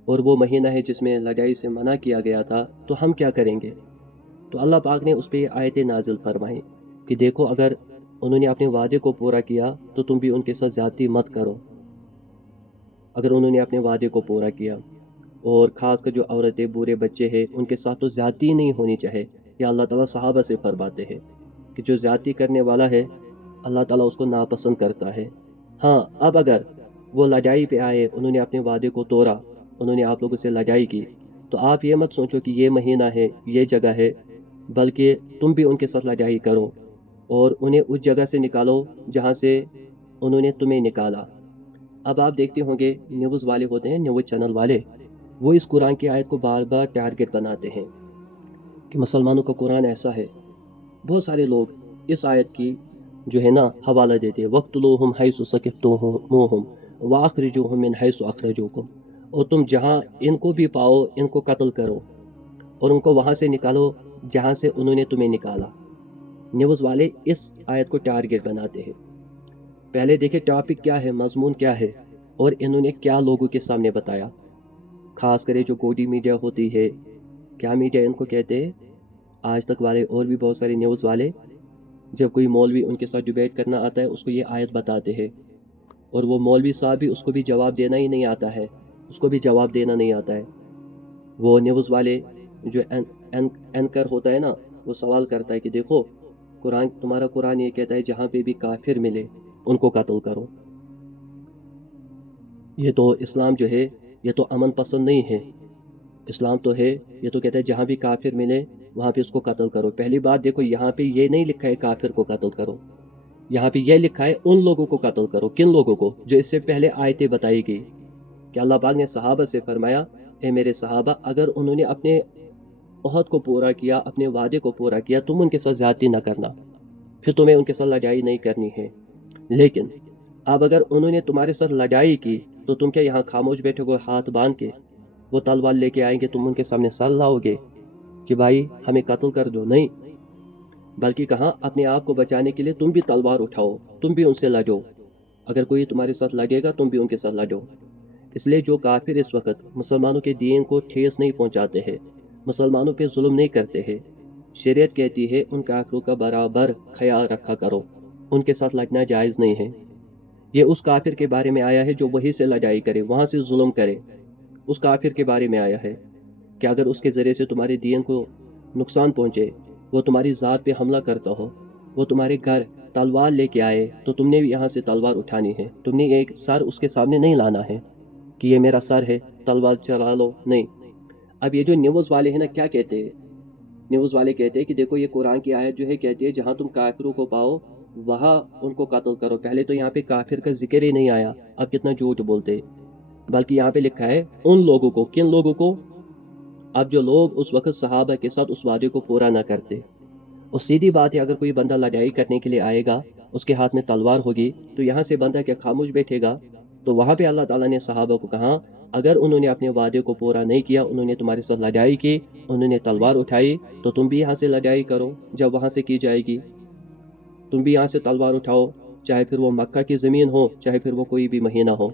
اور وہ مہینہ ہے جس میں لڑائی سے منع کیا گیا تھا، تو ہم کیا کریں گے؟ تو اللہ پاک نے اس پہ یہ آیتیں نازل فرمائیں کہ دیکھو اگر انہوں نے اپنے وعدے کو پورا کیا تو تم بھی ان کے ساتھ زیادتی مت کرو، اگر انہوں نے اپنے وعدے کو پورا کیا۔ اور خاص کر جو عورتیں، بوڑھے بچے ہیں، ان کے ساتھ تو زیادتی نہیں ہونی چاہے۔ یا اللہ تعالیٰ صحابہ سے فرماتے ہیں کہ جو زیادتی کرنے والا ہے اللہ تعالیٰ اس کو ناپسند کرتا ہے۔ ہاں، اب اگر وہ لڑائی پہ آئے، انہوں نے اپنے وعدے کو توڑا، انہوں نے آپ لوگوں سے لڑائی کی، تو آپ یہ مت سوچو کہ یہ مہینہ ہے، یہ جگہ ہے، بلکہ تم بھی ان کے ساتھ لڑائی کرو اور انہیں اس جگہ سے نکالو جہاں سے انہوں نے تمہیں نکالا۔ اب آپ دیکھتے ہوں گے نیوز والے ہوتے ہیں، نیوز چینل والے، وہ اس قرآن کی آیت کو بار بار ٹارگٹ بناتے ہیں کہ مسلمانوں کا قرآن ایسا ہے۔ بہت سارے لوگ اس آیت کی جو ہے نا حوالہ دیتے ہیں، وَاقْتُلُوهُمْ حَيْثُ ثَقِفْتُمُوهُمْ وَأَخْرِجُوهُمْ مِنْ حَيْثُ أَخْرَجُوكُمْ، اور تم جہاں ان کو بھی پاؤ ان کو قتل کرو اور ان کو وہاں سے نکالو جہاں سے انہوں نے تمہیں نکالا۔ نیوز والے اس آیت کو ٹارگٹ بناتے ہیں۔ پہلے دیکھیں ٹاپک کیا ہے، مضمون کیا ہے، اور انہوں نے کیا لوگوں کے سامنے بتایا۔ خاص کرے جو گوڈی میڈیا ہوتی ہے، کیا میڈیا ان کو کہتے ہیں، آج تک والے اور بھی بہت سارے نیوز والے، جب کوئی مولوی ان کے ساتھ ڈیبیٹ کرنا آتا ہے اس کو یہ آیت بتاتے ہیں، اور وہ مولوی صاحب بھی اس کو بھی جواب دینا ہی نہیں آتا ہے، اس کو بھی جواب دینا نہیں آتا ہے۔ وہ نیوز والے جو اینکر ہوتا ہے نا، وہ سوال کرتا ہے کہ دیکھو قرآن، تمہارا قرآن یہ کہتا ہے جہاں پہ بھی کافر ملے ان کو قتل کرو۔ یہ تو اسلام جو ہے یہ تو امن پسند نہیں ہے، اسلام تو ہے یہ تو کہتا ہے جہاں بھی کافر ملے وہاں پہ اس کو قتل کرو۔ پہلی بات دیکھو یہاں پہ یہ نہیں لکھا ہے کافر کو قتل کرو، یہاں پہ یہ لکھا ہے ان لوگوں کو قتل کرو۔ کن لوگوں کو؟ جو اس سے پہلے آیتیں بتائی گئی کہ اللہ پاک نے صحابہ سے فرمایا، اے میرے صحابہ اگر انہوں نے اپنے عہد کو پورا کیا، اپنے وعدے کو پورا کیا، تم ان کے ساتھ زیادتی نہ کرنا، پھر تمہیں ان کے ساتھ لڑائی نہیں کرنی ہے۔ لیکن اب اگر انہوں نے تمہارے ساتھ لڑائی کی تو تم کیا یہاں خاموش بیٹھو گے ہاتھ باندھ کے؟ وہ تلوار لے کے آئیں گے، تم ان کے سامنے سر لاؤ گے کہ بھائی ہمیں قتل کر دو؟ نہیں، بلکہ کہاں اپنے آپ کو بچانے کے لیے تم بھی تلوار اٹھاؤ، تم بھی ان سے لڑو، اگر کوئی تمہارے ساتھ لڑے گا تم بھی ان کے ساتھ لڑو۔ اس لیے جو کافر اس وقت مسلمانوں کے دین کو ٹھیس نہیں پہنچاتے ہیں، مسلمانوں پہ ظلم نہیں کرتے ہیں، شریعت کہتی ہے ان کافروں کا برابر خیال رکھا کرو، ان کے ساتھ لڑنا جائز نہیں ہے۔ یہ اس کافر کے بارے میں آیا ہے جو وہی سے لڑائی کرے، وہاں سے ظلم کرے، اس کافر کے بارے میں آیا ہے کہ اگر اس کے ذریعے سے تمہارے دین کو نقصان پہنچے، وہ تمہاری ذات پہ حملہ کرتا ہو، وہ تمہارے گھر تلوار لے کے آئے، تو تم نے بھی یہاں سے تلوار اٹھانی ہے، تم نے ایک سر اس کے سامنے نہیں لانا ہے کہ یہ میرا سر ہے، تلوار چلا لو، نہیں۔ اب یہ جو نیوز والے ہیں نا، کیا کہتے ہیں؟ نیوز والے کہتے ہیں کہ دیکھو یہ قرآن کی آیت جو ہے کہتی ہے جہاں تم کافروں کو پاؤ وہاں ان کو قتل کرو۔ پہلے تو یہاں پہ کافر کا ذکر ہی نہیں آیا، اب کتنا جھوٹ بولتے، بلکہ یہاں پہ لکھا ہے ان لوگوں کو، کن لوگوں کو؟ اب جو لوگ اس وقت صحابہ کے ساتھ اس وعدے کو پورا نہ کرتے۔ اور سیدھی بات ہے، اگر کوئی بندہ لڑائی کرنے کے لیے آئے گا، اس کے ہاتھ میں تلوار ہوگی، تو یہاں سے بندہ کیا خاموش بیٹھے گا؟ تو وہاں پہ اللہ تعالیٰ نے صحابہ کو کہا اگر انہوں نے اپنے وعدے کو پورا نہیں کیا، انہوں نے تمہارے ساتھ لڑائی کی، انہوں نے تلوار اٹھائی، تو تم بھی یہاں سے لڑائی کرو جب وہاں سے کی جائے گی، تم بھی یہاں سے تلوار اٹھاؤ، چاہے پھر وہ مکہ کی زمین ہو، چاہے پھر وہ کوئی بھی مہینہ ہو۔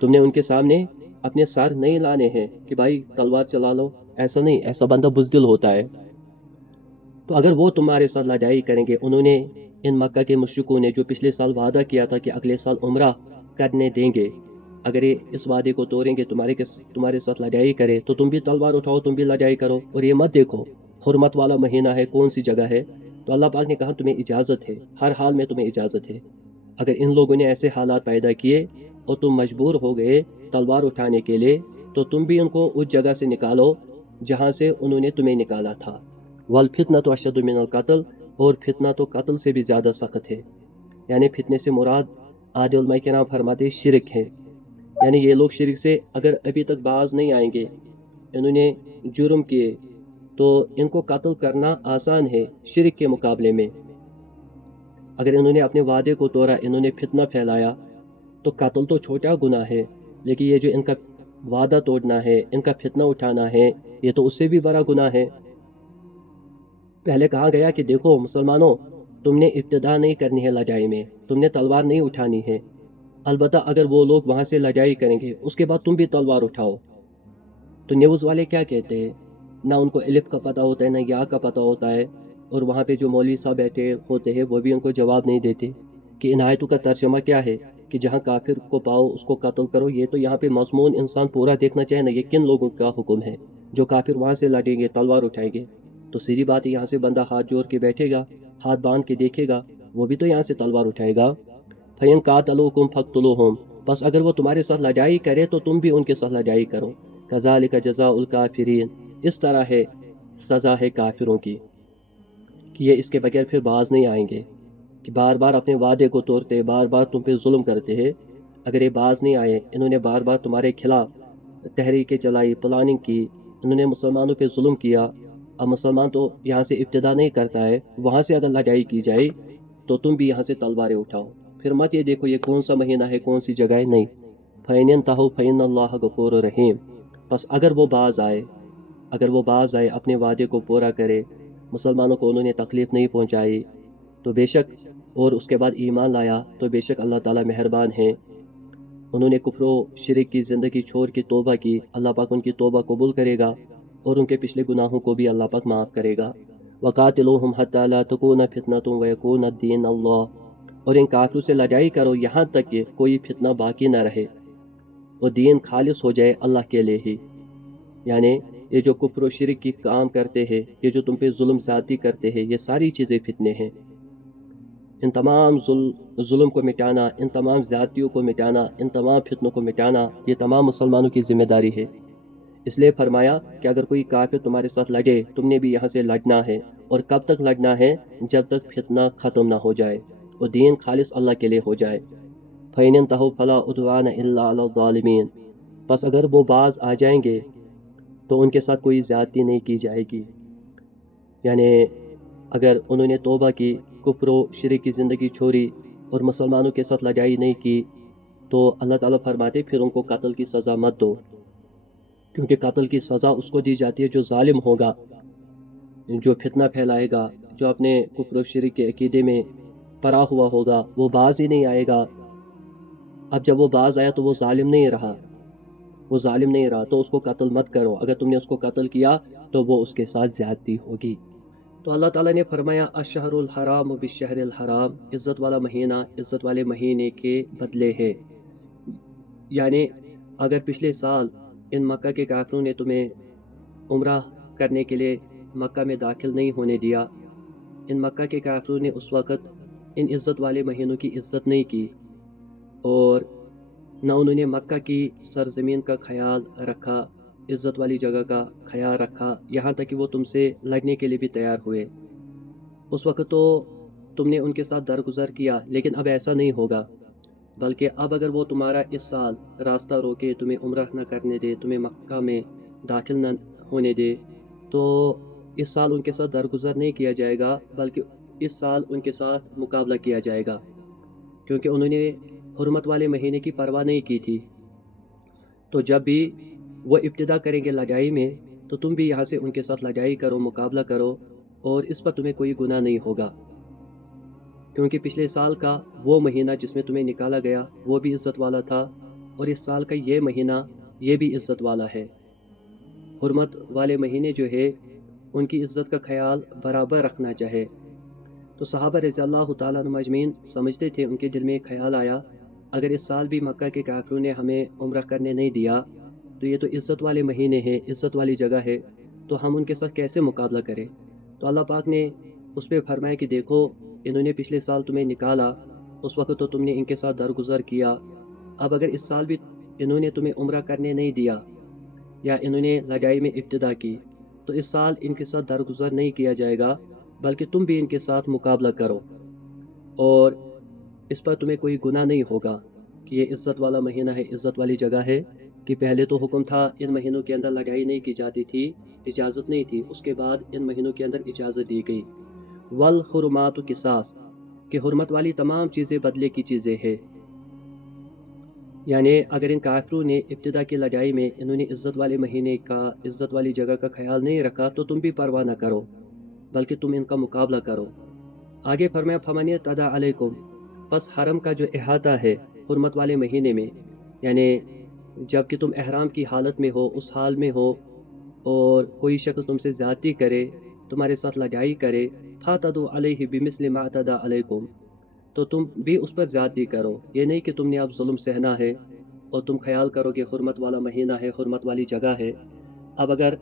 تم نے ان کے سامنے اپنے سر نہیں لانے ہیں کہ بھائی تلوار چلا لو، ایسا نہیں، ایسا بندہ بزدل ہوتا ہے۔ تو اگر وہ تمہارے ساتھ لڑائی کریں گے، انہوں نے، ان مکہ کے مشرکوں نے جو پچھلے سال وعدہ کیا تھا کہ اگلے سال عمرہ کرنے دیں گے، اگر یہ اس وعدے کو توڑیں گے، تمہارے ساتھ لڑائی کرے، تو تم بھی تلوار اٹھاؤ، تم بھی لڑائی کرو۔ اور یہ مت دیکھو حرمت والا مہینہ ہے، کون سی جگہ ہے، تو اللہ پاک نے کہا تمہیں اجازت ہے، ہر حال میں تمہیں اجازت ہے۔ اگر ان لوگوں نے ایسے حالات پیدا کیے اور تم مجبور ہو گئے تلوار اٹھانے کے لیے، تو تم بھی ان کو اس جگہ سے نکالو جہاں سے انہوں نے تمہیں نکالا تھا۔ والفتنة اشد من القتل، اور فتنہ تو قتل سے بھی زیادہ سخت ہے۔ یعنی فتنے سے مراد عادل علماء کے نام فرماتے شرک ہے، یعنی یہ لوگ شرک سے اگر ابھی تک باز نہیں آئیں گے، انہوں نے جرم کیے، تو ان کو قتل کرنا آسان ہے شرک کے مقابلے میں۔ اگر انہوں نے اپنے وعدے کو توڑا، انہوں نے فتنہ پھیلایا، تو قتل تو چھوٹا گناہ ہے، لیکن یہ جو ان کا وعدہ توڑنا ہے، ان کا فتنہ اٹھانا ہے، یہ تو اس سے بھی بڑا گناہ ہے۔ پہلے کہا گیا کہ دیکھو مسلمانوں، تم نے ابتدا نہیں کرنی ہے لڑائی میں، تم نے تلوار نہیں اٹھانی ہے، البتہ اگر وہ لوگ وہاں سے لڑائی کریں گے اس کے بعد تم بھی تلوار اٹھاؤ۔ تو نیوز والے کیا کہتے ہیں؟ نہ ان کو الف کا پتہ ہوتا ہے، نہ یا کا پتہ ہوتا ہے، اور وہاں پہ جو مولوی صاحب بیٹھے ہوتے ہیں وہ بھی ان کو جواب نہیں دیتے کہ ان آیتوں کا ترجمہ کیا ہے کہ جہاں کافر کو پاؤ اس کو قتل کرو۔ یہ تو یہاں پہ مضمون انسان پورا دیکھنا چاہے نا، یہ کن لوگوں کا حکم ہے؟ جو کافر وہاں سے لڑیں گے، تلوار اٹھائیں گے، تو سیدھی بات ہے یہاں سے بندہ ہاتھ جوڑ کے بیٹھے گا، ہاتھ باندھ کے دیکھے گا، وہ بھی تو یہاں سے تلوار اٹھائے گا۔ فَإِن قَاتَلُوكُمْ فَاقْتُلُوهُمْ، بس اگر وہ تمہارے ساتھ لڑائی کرے تو تم بھی ان کے ساتھ لڑائی کرو۔ كَذَلِكَ جَزَاءُ الْكَافِرِينَ، اس طرح ہے سزا ہے کافروں کی، کہ یہ اس کے بغیر پھر باز نہیں آئیں گے، کہ بار بار اپنے وعدے کو توڑتے، بار بار تم پہ ظلم کرتے ہیں۔ اگر یہ باز نہیں آئے، انہوں نے بار بار تمہارے خلاف تحریکیں چلائی، پلاننگ کی، انہوں نے مسلمانوں پہ ظلم کیا، اب مسلمان تو یہاں سے ابتدا نہیں کرتا ہے، وہاں سے اگر لڑائی کی جائے تو تم بھی یہاں سے تلواریں اٹھاؤ۔ پھر مت یہ دیکھو یہ کون سا مہینہ ہے، کون سی جگہ ہے، نہیں۔ فَإِنِ انْتَهُوا فَإِنَّ اللَّهَ غَفُورٌ رَحِيمٌ، بس اگر وہ باز آئے، اگر وہ باز آئے، اپنے وعدے کو پورا کرے، مسلمانوں کو انہوں نے تکلیف نہیں پہنچائی، تو بے شک، اور اس کے بعد ایمان لایا، تو بے شک اللہ تعالیٰ مہربان ہیں۔ انہوں نے کفر و شرک کی زندگی چھوڑ کے توبہ کی، اللہ پاک ان کی توبہ قبول کرے گا، اور ان کے پچھلے گناہوں کو بھی اللہ پاک معاف کرے گا۔ وَقَاتِلُوهُمْ حَتَّى لَا تَكُونَ فِتْنَةٌ وَيَكُونَ الدِّينُ اللَّهِ، اور ان کافروں سے لڑائی کرو یہاں تک کہ کوئی فتنہ باقی نہ رہے اور دین خالص ہو جائے اللہ کے لیے ہی۔ یعنی یہ جو کفر و شرک کی کام کرتے ہیں، یہ جو تم پہ ظلم زیادتی کرتے ہیں، یہ ساری چیزیں فتنے ہیں۔ ان تمام ظلم کو مٹانا، ان تمام زیادتیوں کو مٹانا، ان تمام فتنوں کو مٹانا، یہ تمام مسلمانوں کی ذمہ داری ہے۔ اس لیے فرمایا کہ اگر کوئی کافر تمہارے ساتھ لڑے، تم نے بھی یہاں سے لڑنا ہے، اور کب تک لڑنا ہے؟ جب تک فتنہ ختم نہ ہو جائے اور دین خالص اللہ کے لیے ہو جائے۔ فَإِنِ انْتَهُوا فَلَا عُدْوَانَ إِلَّا عَلَى الظَّالِمِينَ، بس اگر وہ باز آ جائیں گے تو ان کے ساتھ کوئی زیادتی نہیں کی جائے گی۔ یعنی اگر انہوں نے توبہ کی، کفر و شرک کی زندگی چھوڑی اور مسلمانوں کے ساتھ لڑائی نہیں کی، تو اللہ تعالیٰ فرماتے پھر ان کو قتل کی سزا مت دو، کیونکہ قتل کی سزا اس کو دی جاتی ہے جو ظالم ہوگا، جو فتنہ پھیلائے گا، جو اپنے کفر و شرک کے عقیدے میں پڑا ہوا ہوگا، وہ باز ہی نہیں آئے گا۔ اب جب وہ باز آیا تو وہ ظالم نہیں رہا، تو اس کو قتل مت کرو، اگر تم نے اس کو قتل کیا تو وہ اس کے ساتھ زیادتی ہوگی۔ تو اللہ تعالیٰ نے فرمایا الشہر الحرام بالشہر الحرام، عزت والا مہینہ عزت والے مہینے کے بدلے ہے۔ یعنی اگر پچھلے سال ان مکہ کے کافروں نے تمہیں عمرہ کرنے کے لیے مکہ میں داخل نہیں ہونے دیا، ان مکہ کے کافروں نے اس وقت ان عزت والے مہینوں کی عزت نہیں کی، اور نہ انہوں نے مکہ کی سرزمین کا خیال رکھا، عزت والی جگہ کا خیال رکھا، یہاں تک کہ وہ تم سے لڑنے کے لیے بھی تیار ہوئے۔ اس وقت تو تم نے ان کے ساتھ درگزر کیا، لیکن اب ایسا نہیں ہوگا، بلکہ اب اگر وہ تمہارا اس سال راستہ روکے، تمہیں عمرہ نہ کرنے دے، تمہیں مکہ میں داخل نہ ہونے دے، تو اس سال ان کے ساتھ درگزر نہیں کیا جائے گا، بلکہ اس سال ان کے ساتھ مقابلہ کیا جائے گا، کیونکہ انہوں نے حرمت والے مہینے کی پرواہ نہیں کی تھی۔ تو جب بھی وہ ابتدا کریں گے لڑائی میں، تو تم بھی یہاں سے ان کے ساتھ لڑائی کرو، مقابلہ کرو، اور اس پر تمہیں کوئی گناہ نہیں ہوگا، کیونکہ پچھلے سال کا وہ مہینہ جس میں تمہیں نکالا گیا وہ بھی عزت والا تھا، اور اس سال کا یہ مہینہ یہ بھی عزت والا ہے۔ حرمت والے مہینے جو ہے ان کی عزت کا خیال برابر رکھنا چاہے۔ تو صحابہ رضی اللہ تعالیٰ عنہم اجمعین سمجھتے تھے، ان کے دل میں ایک خیال آیا، اگر اس سال بھی مکہ کے کافروں نے ہمیں عمرہ کرنے نہیں دیا، تو یہ تو عزت والے مہینے ہیں، عزت والی جگہ ہے، تو ہم ان کے ساتھ کیسے مقابلہ کریں؟ تو اللہ پاک نے اس پہ فرمایا کہ دیکھو، انہوں نے پچھلے سال تمہیں نکالا، اس وقت تو تم نے ان کے ساتھ درگزر کیا، اب اگر اس سال بھی انہوں نے تمہیں عمرہ کرنے نہیں دیا یا انہوں نے لڑائی میں ابتدا کی، تو اس سال ان کے ساتھ درگزر نہیں کیا جائے گا، بلکہ تم بھی ان کے ساتھ مقابلہ کرو، اور اس پر تمہیں کوئی گناہ نہیں ہوگا کہ یہ عزت والا مہینہ ہے، عزت والی جگہ ہے، کہ پہلے تو حکم تھا ان مہینوں کے اندر لڑائی نہیں کی جاتی تھی، اجازت نہیں تھی، اس کے بعد ان مہینوں کے اندر اجازت دی گئی۔ والحرمات قصاص، کہ حرمت والی تمام چیزیں بدلے کی چیزیں ہیں، یعنی اگر ان کافروں نے ابتدا کی لڑائی میں انہوں نے عزت والے مہینے کا، عزت والی جگہ کا خیال نہیں رکھا، تو تم بھی پرواہ نہ کرو، بلکہ تم ان کا مقابلہ کرو۔ آگے فرمایا فمن اعتدی علیکم، پس حرم کا جو احاطہ ہے حرمت والے مہینے میں، یعنی جب کہ تم احرام کی حالت میں ہو، اس حال میں ہو، اور کوئی شخص تم سے زیادتی کرے، تمہارے ساتھ لڑائی کرے، فاعتدوا علیہ بمثل ما اعتدی علیکم، تو تم بھی اس پر زیادتی کرو۔ یہ نہیں کہ تم نے اب ظلم سہنا ہے اور تم خیال کرو کہ حرمت والا مہینہ ہے، حرمت والی جگہ ہے، اب اگر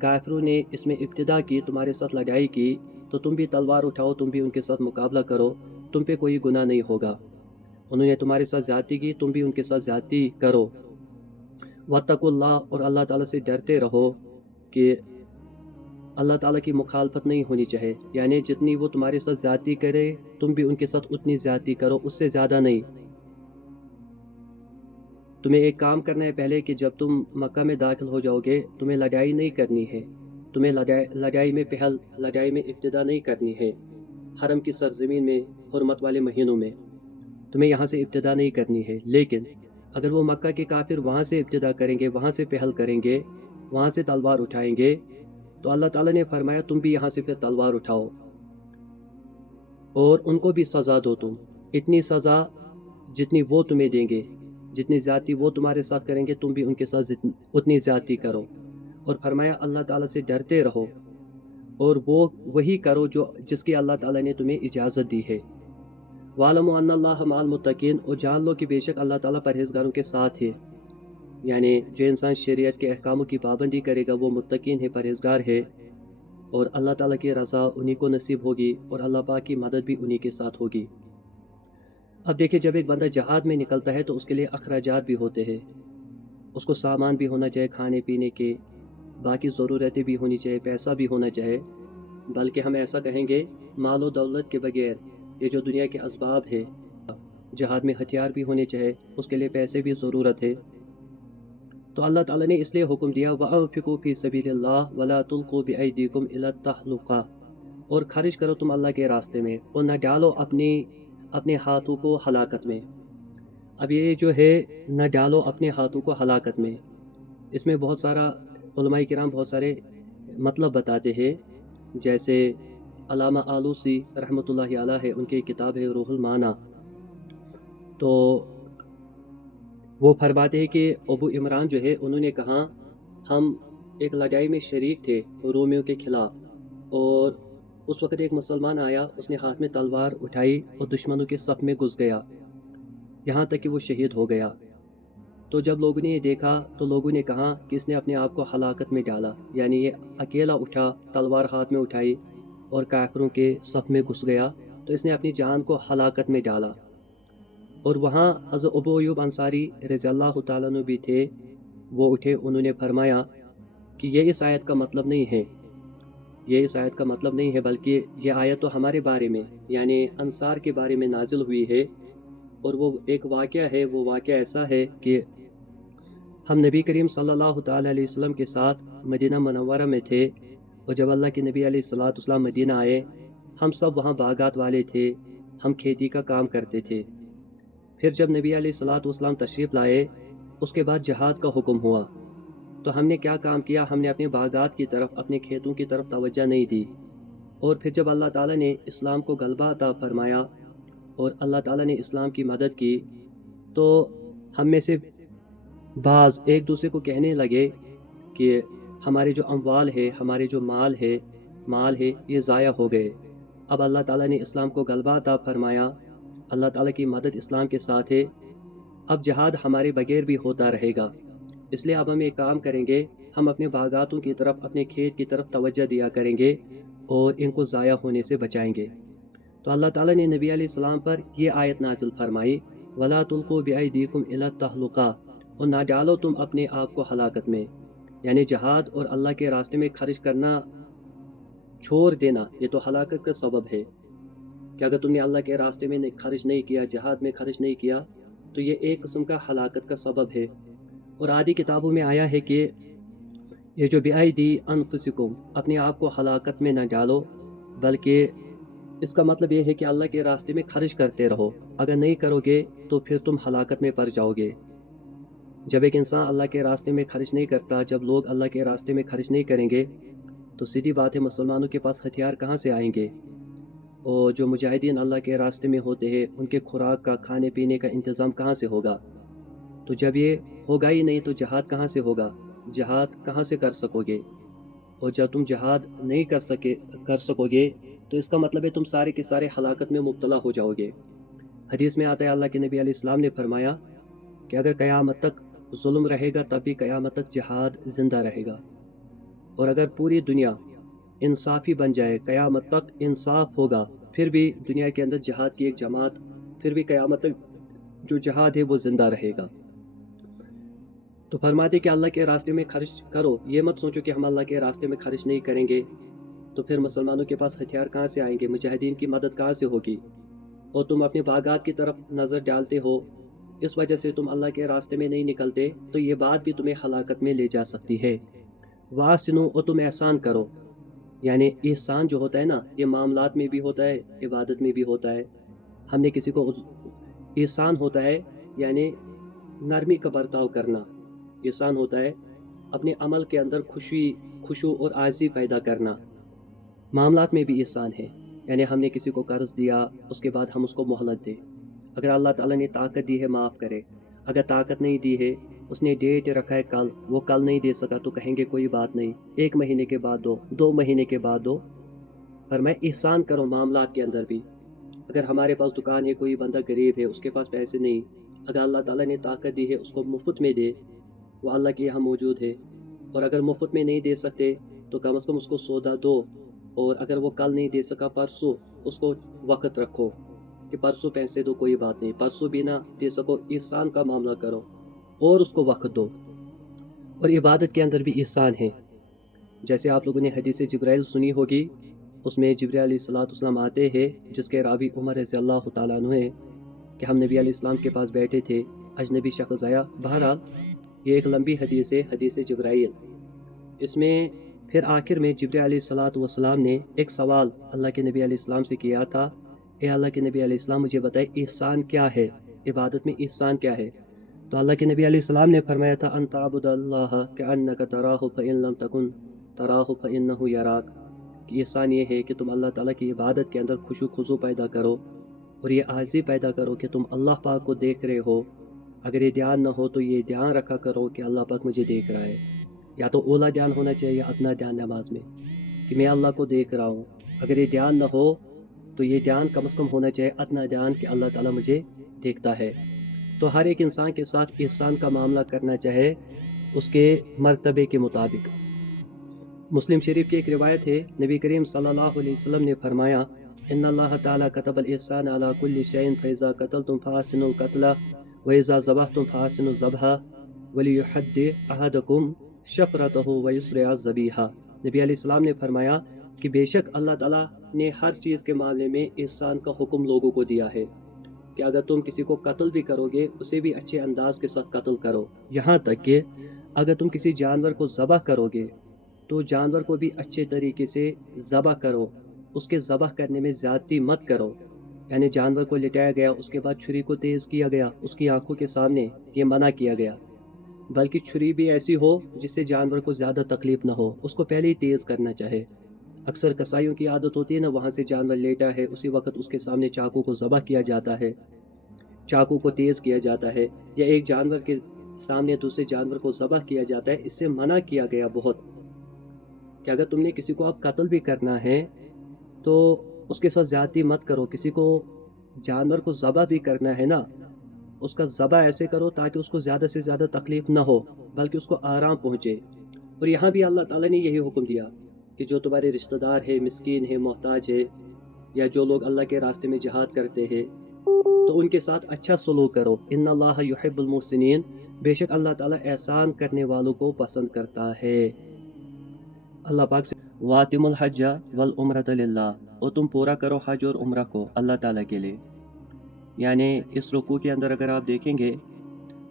کافروں نے اس میں ابتدا کی، تمہارے ساتھ لڑائی کی، تو تم بھی تلوار اٹھاؤ، تم بھی ان کے ساتھ مقابلہ کرو، تم پہ کوئی گناہ نہیں ہوگا۔ انہوں نے تمہارے ساتھ زیادتی کی، تم بھی ان کے ساتھ زیادتی کرو۔ واتقوا اللہ، اور اللہ تعالیٰ سے ڈرتے رہو کہ اللہ تعالیٰ کی مخالفت نہیں ہونی چاہے، یعنی جتنی وہ تمہارے ساتھ زیادتی کرے تم بھی ان کے ساتھ اتنی زیادتی کرو، اس سے زیادہ نہیں۔ تمہیں ایک کام کرنا ہے پہلے کہ جب تم مکہ میں داخل ہو جاؤ گے، تمہیں لڑائی نہیں کرنی ہے، تمہیں لڑائی میں ابتدا نہیں کرنی ہے، حرم کی سرزمین میں، حرمت والے مہینوں میں تمہیں یہاں سے ابتدا نہیں کرنی ہے۔ لیکن اگر وہ مکہ کے کافر وہاں سے ابتدا کریں گے، وہاں سے پہل کریں گے، وہاں سے تلوار اٹھائیں گے، تو اللہ تعالیٰ نے فرمایا تم بھی یہاں سے پھر تلوار اٹھاؤ اور ان کو بھی سزا دو، تم اتنی سزا جتنی وہ تمہیں دیں گے، جتنی زیادتی وہ تمہارے ساتھ کریں گے تم بھی ان کے ساتھ اتنی زیادتی کرو، اور فرمایا اللہ تعالیٰ سے ڈرتے رہو اور وہ وہی کرو جس کی اللہ تعالیٰ نے تمہیں اجازت دی ہے۔ وَاعْلَمُوا أَنَّ اللَّهَ مَعَ الْمُتَّقِينَ، اور جان لو کہ بے شک اللہ تعالیٰ پرہیزگاروں کے ساتھ ہے، یعنی جو انسان شریعت کے احکاموں کی پابندی کرے گا وہ متقین ہے، پرہیزگار ہے، اور اللہ تعالیٰ کی رضا انہی کو نصیب ہوگی، اور اللہ پاک کی مدد بھی انہی کے ساتھ ہوگی۔ اب دیکھیں، جب ایک بندہ جہاد میں نکلتا ہے تو اس کے لیے اخراجات بھی ہوتے ہیں، اس کو سامان بھی ہونا چاہیے، کھانے پینے کے، باقی ضرورتیں بھی ہونی چاہیے، پیسہ بھی ہونا چاہیے، بلکہ ہم ایسا کہیں گے مال و دولت کے بغیر یہ جو دنیا کے اسباب ہے، جہاد میں ہتھیار بھی ہونے چاہیے، اس کے لیے پیسے بھی ضرورت ہے۔ تو اللہ تعالیٰ نے اس لیے حکم دیا وَأَنفِقُوا فِي سَبِيلِ اللَّهِ وَلَا تُلْقُوا بِأَيْدِيكُمْ إِلَى التَّهْلُكَةِ، اور خرچ کرو تم اللہ کے راستے میں، اور نہ ڈالو اپنے ہاتھوں کو ہلاکت میں۔ اب یہ جو ہے نہ ڈالو اپنے ہاتھوں کو ہلاکت میں، اس میں بہت سارا علماء کرام بہت سارے مطلب بتاتے ہیں، جیسے علامہ آلوسی رحمۃ اللہ علیہ ہے، ان کی کتاب ہے روح المعنی، تو وہ فرماتے ہیں کہ ابو عمران جو ہے انہوں نے کہا ہم ایک لڑائی میں شریک تھے رومیوں کے خلاف، اور اس وقت ایک مسلمان آیا، اس نے ہاتھ میں تلوار اٹھائی اور دشمنوں کے صف میں گھس گیا یہاں تک کہ وہ شہید ہو گیا۔ تو جب لوگوں نے یہ دیکھا تو لوگوں نے کہا کہ اس نے اپنے آپ کو ہلاکت میں ڈالا، یعنی یہ اکیلا اٹھا، تلوار ہاتھ میں اٹھائی اور کافروں کے صف میں گھس گیا، تو اس نے اپنی جان کو ہلاکت میں ڈالا۔ اور وہاں حضرت ابو ایوب انصاری رضی اللہ تعالیٰ عنہ بھی تھے، وہ اٹھے، انہوں نے فرمایا کہ یہ اس آیت کا مطلب نہیں ہے، یہ اس آیت کا مطلب نہیں ہے، بلکہ یہ آیت تو ہمارے بارے میں یعنی انصار کے بارے میں نازل ہوئی ہے، اور وہ ایک واقعہ ہے، وہ واقعہ ایسا ہے کہ ہم نبی کریم صلی اللہ تعالیٰ علیہ وسلم کے ساتھ مدینہ منورہ میں تھے، اور جب اللہ کے نبی علیہ الصلوۃ والسلام مدینہ آئے، ہم سب وہاں باغات والے تھے، ہم کھیتی کا کام کرتے تھے۔ پھر جب نبی علیہ الصلوۃ والسلام تشریف لائے، اس کے بعد جہاد کا حکم ہوا، تو ہم نے کیا کام کیا، ہم نے اپنے باغات کی طرف، اپنے کھیتوں کی طرف توجہ نہیں دی۔ اور پھر جب اللہ تعالیٰ نے اسلام کو غلبہ عطا فرمایا اور اللہ تعالیٰ نے اسلام کی مدد کی، تو ہم میں سے بعض ایک دوسرے کو کہنے لگے کہ ہمارے جو اموال ہے، ہمارے جو مال ہے یہ ضائع ہو گئے۔ اب اللہ تعالیٰ نے اسلام کو غلبہ عطا فرمایا، اللہ تعالیٰ کی مدد اسلام کے ساتھ ہے، اب جہاد ہمارے بغیر بھی ہوتا رہے گا، اس لیے اب ہم ایک کام کریں گے، ہم اپنے باغاتوں کی طرف، اپنے کھیت کی طرف توجہ دیا کریں گے اور ان کو ضائع ہونے سے بچائیں گے۔ تو اللہ تعالیٰ نے نبی علیہ السلام پر یہ آیت نازل فرمائی، وَلَا تُلْقُوا بِأَيْدِيكُمْ إِلَى التَّهْلُكَةِ، اور نہ ڈالو تم اپنے آپ کو ہلاکت میں، یعنی جہاد اور اللہ کے راستے میں خرچ کرنا چھوڑ دینا، یہ تو ہلاکت کا سبب ہے کہ اگر تم نے اللہ کے راستے میں خرچ نہیں کیا، جہاد میں خرچ نہیں کیا، تو یہ ایک قسم کا ہلاکت کا سبب ہے۔ اور آدھی کتابوں میں آیا ہے کہ یہ جو بِأَيْدِي أَنفُسِكُمْ، اپنے آپ کو ہلاکت میں نہ ڈالو، بلکہ اس کا مطلب یہ ہے کہ اللہ کے راستے میں خرچ کرتے رہو، اگر نہیں کرو گے تو پھر تم ہلاکت میں پڑ جاؤ گے۔ جب ایک انسان اللہ کے راستے میں خرچ نہیں کرتا، جب لوگ اللہ کے راستے میں خرچ نہیں کریں گے، تو سیدھی بات ہے مسلمانوں کے پاس ہتھیار کہاں سے آئیں گے؟ اور جو مجاہدین اللہ کے راستے میں ہوتے ہیں، ان کے خوراک کا، کھانے پینے کا انتظام کہاں سے ہوگا؟ تو جب یہ ہوگا ہی نہیں تو جہاد کہاں سے ہوگا؟ جہاد کہاں سے کر سکو گے؟ اور جب تم جہاد نہیں کر سکو گے تو اس کا مطلب ہے تم سارے کے سارے ہلاکت میں مبتلا ہو جاؤ گے۔ حدیث میں آتا ہے، اللہ کے نبی علیہ السلام نے فرمایا کہ اگر قیامت تک ظلم رہے گا تب بھی قیامت تک جہاد زندہ رہے گا، اور اگر پوری دنیا انصافی بن جائے، قیامت تک انصاف ہوگا، پھر بھی دنیا کے اندر جہاد کی ایک جماعت، پھر بھی قیامت تک جو جہاد ہے وہ زندہ رہے گا۔ تو فرماتے کہ اللہ کے راستے میں خرچ کرو، یہ مت سوچو کہ ہم اللہ کے راستے میں خرچ نہیں کریں گے تو پھر مسلمانوں کے پاس ہتھیار کہاں سے آئیں گے، مجاہدین کی مدد کہاں سے ہوگی، اور تم اپنے باغات کی طرف نظر ڈالتے ہو، اس وجہ سے تم اللہ کے راستے میں نہیں نکلتے، تو یہ بات بھی تمہیں ہلاکت میں لے جا سکتی ہے۔ وَأَحْسِنُوا، اور تم احسان کرو، یعنی احسان جو ہوتا ہے نا، یہ معاملات میں بھی ہوتا ہے، عبادت میں بھی ہوتا ہے۔ ہم نے کسی کو احسان ہوتا ہے یعنی نرمی کا برتاؤ کرنا، احسان ہوتا ہے اپنے عمل کے اندر خشوع اور عاجزی پیدا کرنا۔ معاملات میں بھی احسان ہے، یعنی ہم نے کسی کو قرض دیا، اس کے بعد ہم اس کو مہلت دیں، اگر اللہ تعالیٰ نے طاقت دی ہے معاف کرے، اگر طاقت نہیں دی ہے، اس نے ڈیٹ رکھا ہے کل، وہ کل نہیں دے سکا تو کہیں گے کوئی بات نہیں، 1 مہینے کے بعد دو، 2 مہینے کے بعد دو۔ فرمائے احسان کرو معاملات کے اندر بھی۔ اگر ہمارے پاس دکان ہے، کوئی بندہ غریب ہے، اس کے پاس پیسے نہیں، اگر اللہ تعالیٰ نے طاقت دی ہے اس کو مفت میں دے، وہ اللہ کے یہاں موجود ہے، اور اگر مفت میں نہیں دے سکتے تو کم از کم اس کو سودا دو، اور اگر وہ کل نہیں دے سکا پرسوں اس کو وقت رکھو کہ پرسوں پیسے دو، کوئی بات نہیں، پرسوں بھی نہ دے سکو، احسان کا معاملہ کرو اور اس کو وقت دو۔ اور عبادت کے اندر بھی احسان ہے، جیسے آپ لوگوں نے حدیث جبرائیل سنی ہوگی، اس میں جبرائیل علیہ الصلوۃ والسلام آتے ہیں، جس کے راوی عمر رضی اللہ تعالیٰ عنہ ہیں، کہ ہم نبی علیہ السلام کے پاس بیٹھے تھے، اجنبی شخص آیا۔ بہرحال یہ ایک لمبی حدیث ہے، حدیث جبرائیل۔ اس میں پھر آخر میں جبرائیل علیہ الصلوۃ والسلام نے ایک سوال اللہ کے نبی علیہ السلام سے کیا تھا، اے اللہ کے نبی علیہ السلام مجھے بتائے احسان کیا ہے، عبادت میں احسان کیا ہے؟ تو اللہ کے نبی علیہ السلام نے فرمایا تھا، ان تعبد اللہ کأنک تراہ فإن لم تکن تراہ فإنہ یراک، کہ احسان یہ ہے کہ تم اللہ تعالیٰ کی عبادت کے اندر خشوع پیدا کرو، اور یہ عاجزی پیدا کرو کہ تم اللہ پاک کو دیکھ رہے ہو، اگر یہ دھیان نہ ہو تو یہ دھیان رکھا کرو کہ اللہ پاک مجھے دیکھ رہا ہے. یا تو اولا دھیان ہونا چاہیے یا ادنا دھیان نماز میں کہ میں اللہ کو دیکھ رہا ہوں. اگر یہ دھیان نہ ہو تو یہ دھیان کم از کم ہونا چاہیے ادنا دھیان کہ اللہ تعالیٰ مجھے دیکھتا ہے. تو ہر ایک انسان کے ساتھ احسان کا معاملہ کرنا چاہے اس کے مرتبے کے مطابق. مسلم شریف کی ایک روایت ہے، نبی کریم صلی اللہ علیہ وسلم نے فرمایا ان اللہ تعالیٰ كتب الاحسان على كل شيء فإذا قتلتم فأحسنوا القتل وإذا ذبحتم فأحسنوا الذبح وليحد أحدكم شفرته ويسرع الذبيحة. نبی علیہ السلام نے فرمایا کہ بے شک اللہ تعالیٰ نے ہر چیز کے معاملے میں احسان کا حکم لوگوں کو دیا ہے کہ اگر تم کسی کو قتل بھی کرو گے اسے بھی اچھے انداز کے ساتھ قتل کرو. یہاں تک کہ اگر تم کسی جانور کو ذبح کرو گے تو جانور کو بھی اچھے طریقے سے ذبح کرو، اس کے ذبح کرنے میں زیادتی مت کرو. یعنی جانور کو لٹایا گیا، اس کے بعد چھری کو تیز کیا گیا اس کی آنکھوں کے سامنے، یہ منع کیا گیا. بلکہ چھری بھی ایسی ہو جس سے جانور کو زیادہ تکلیف نہ ہو، اس کو پہلے ہی تیز کرنا چاہے. اکثر کسائیوں کی عادت ہوتی ہے نا، وہاں سے جانور لیٹا ہے اسی وقت اس کے سامنے چاقو کو ذبح کیا جاتا ہے، چاقو کو تیز کیا جاتا ہے، یا ایک جانور کے سامنے دوسرے جانور کو ذبح کیا جاتا ہے. اس سے منع کیا گیا بہت کہ اگر تم نے کسی کو اب قتل بھی کرنا ہے تو اس کے ساتھ زیادتی مت کرو. کسی کو جانور کو ذبح بھی کرنا ہے نا، اس کا ذبح ایسے کرو تاکہ اس کو زیادہ سے زیادہ تکلیف نہ ہو بلکہ اس کو آرام پہنچے. اور یہاں بھی اللہ تعالیٰ نے یہی حکم دیا کہ جو تمہارے رشتہ دار ہے، مسکین ہے، محتاج ہے، یا جو لوگ اللہ کے راستے میں جہاد کرتے ہیں تو ان کے ساتھ اچھا سلوک کرو. ان اللہ یحب المحسنین، بے شک اللہ تعالیٰ احسان کرنے والوں کو پسند کرتا ہے. اللہ پاک سے واتم الحج والعمرۃ للہ، اور تم پورا کرو حج اور عمرہ کو اللہ تعالیٰ کے لیے. یعنی اس رکوع کے اندر اگر آپ دیکھیں گے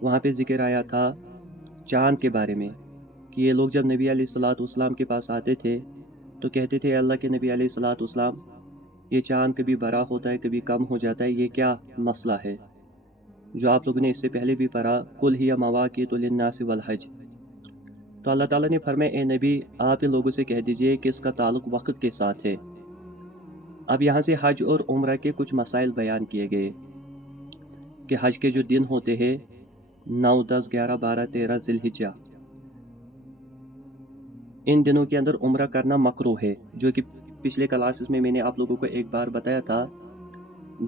وہاں پہ ذکر آیا تھا چاند کے بارے میں کہ یہ لوگ جب نبی علیہ الصلاۃ والسلام کے پاس آتے تھے تو کہتے تھے اللہ کے نبی علیہ الصلاۃ والسلام یہ چاند کبھی بڑا ہوتا ہے کبھی کم ہو جاتا ہے، یہ کیا مسئلہ ہے؟ جو آپ لوگوں نے اس سے پہلے بھی پڑھا قل ہی مواقیت للناس والحج. تو اللہ تعالیٰ نے فرمایا اے نبی آپ ان لوگوں سے کہہ دیجئے کہ اس کا تعلق وقت کے ساتھ ہے. اب یہاں سے حج اور عمرہ کے کچھ مسائل بیان کیے گئے کہ حج کے جو دن ہوتے ہیں 9، 10، 11، 12، 13 ذی الحجہ، ان دنوں کے اندر عمرہ کرنا مکروہ ہے، جو کہ پچھلے کلاسز میں میں نے آپ لوگوں کو ایک بار بتایا تھا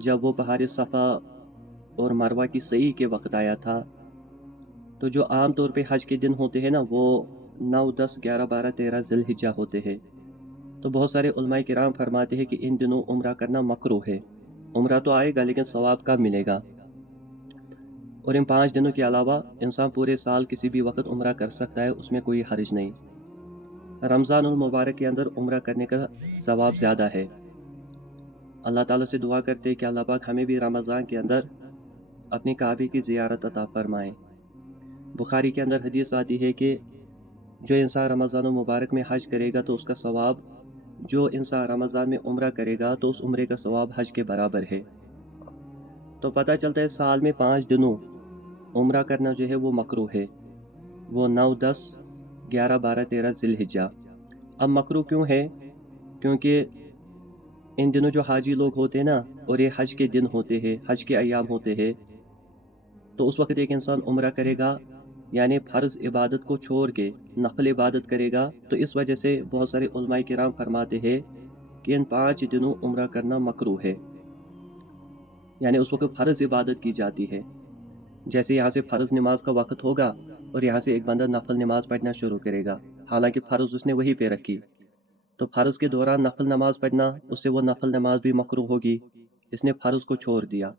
جب وہ پہاڑ صفا اور مروہ کی سعی کے وقت آیا تھا. تو جو عام طور پہ حج کے دن ہوتے ہیں نا وہ 9، 10، 11، 12، 13 ذی الحجہ ہوتے ہیں. تو بہت سارے علماء کرام فرماتے ہیں کہ ان دنوں عمرہ کرنا مکروہ ہے. عمرہ تو آئے گا لیکن ثواب کم ملے گا. اور ان 5 دنوں کے علاوہ انسان پورے سال کسی بھی وقت عمرہ کر سکتا ہے، اس میں کوئی حرج نہیں. رمضان المبارک کے اندر عمرہ کرنے کا ثواب زیادہ ہے. اللہ تعالیٰ سے دعا کرتے ہیں کہ اللہ پاک ہمیں بھی رمضان کے اندر اپنے کعبے کی زیارت عطا فرمائیں. بخاری کے اندر حدیث آتی ہے کہ جو انسان رمضان المبارک میں حج کرے گا تو اس کا ثواب جو انسان رمضان میں عمرہ کرے گا تو اس عمرے کا ثواب حج کے برابر ہے. تو پتہ چلتا ہے سال میں 5 دنوں عمرہ کرنا جو ہے وہ مکروہ ہے، وہ 9، 10، 11، 12، 13 ذی الحجہ. اب مکروہ کیوں ہے؟ کیونکہ ان دنوں جو حاجی لوگ ہوتے ہیں نا اور یہ حج کے دن ہوتے ہیں، حج کے ایام ہوتے ہیں، تو اس وقت ایک انسان عمرہ کرے گا یعنی فرض عبادت کو چھوڑ کے نفل عبادت کرے گا. تو اس وجہ سے بہت سارے علماء کرام فرماتے ہیں کہ ان 5 دنوں عمرہ کرنا مکروہ ہے. یعنی اس وقت فرض عبادت کی جاتی ہے. جیسے یہاں سے فرض نماز کا وقت ہوگا اور یہاں سے ایک بندہ نفل نماز پڑھنا شروع کرے گا، حالانکہ فرض اس نے وہیں پہ رکھی. تو فرض کے دوران نفل نماز پڑھنا، اس سے وہ نفل نماز بھی مکروہ ہوگی، اس نے فرض کو چھوڑ دیا.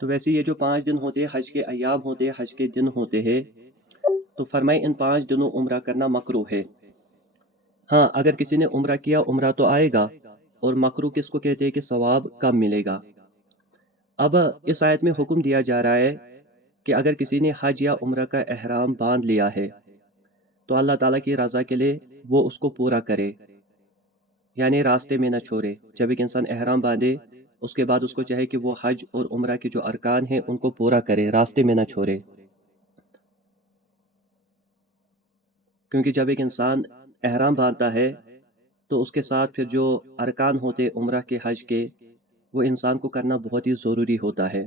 تو ویسے یہ جو 5 دن ہوتے ہیں حج کے ایام ہوتے ہیں، حج کے دن ہوتے ہیں، تو فرمائے ان 5 دنوں عمرہ کرنا مکروہ ہے. ہاں اگر کسی نے عمرہ کیا عمرہ تو آئے گا. اور مکروہ کس کو کہتے ہیں کہ ثواب کم ملے گا. اب اس آیت میں حکم دیا جا رہا ہے کہ اگر کسی نے حج یا عمرہ کا احرام باندھ لیا ہے تو اللہ تعالیٰ کی رضا کے لیے وہ اس کو پورا کرے، یعنی راستے میں نہ چھوڑے. جب ایک انسان احرام باندھے اس کے بعد اس کو چاہے کہ وہ حج اور عمرہ کے جو ارکان ہیں ان کو پورا کرے، راستے میں نہ چھوڑے. کیونکہ جب ایک انسان احرام باندھتا ہے تو اس کے ساتھ پھر جو ارکان ہوتے عمرہ کے حج کے وہ انسان کو کرنا بہت ہی ضروری ہوتا ہے.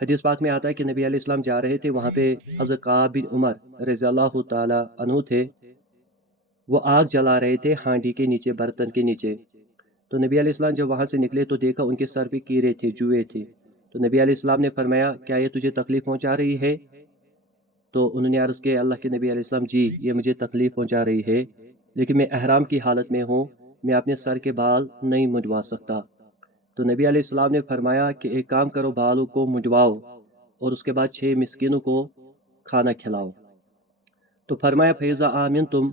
حدیث پاک میں آتا ہے کہ نبی علیہ السلام جا رہے تھے، وہاں پہ حضرت کعب بن عمر رضی اللہ تعالیٰ عنہ تھے، وہ آگ جلا رہے تھے ہانڈی کے نیچے، برتن کے نیچے۔ تو نبی علیہ السلام جب وہاں سے نکلے تو دیکھا ان کے سر پہ کیڑے تھے، جوئے تھے۔ تو نبی علیہ السلام نے فرمایا کیا یہ تجھے تکلیف پہنچا رہی ہے؟ تو انہوں نے عرض کیا اللہ کے نبی علیہ السلام جی یہ مجھے تکلیف پہنچا رہی ہے، لیکن میں احرام کی حالت میں ہوں، میں اپنے سر کے بال نہیں منڈوا سکتا۔ تو نبی علیہ السلام نے فرمایا کہ ایک کام کرو، بالوں کو منڈواؤ اور اس کے بعد 6 مسکینوں کو کھانا کھلاؤ۔ تو فرمایا فیضا آمن تم،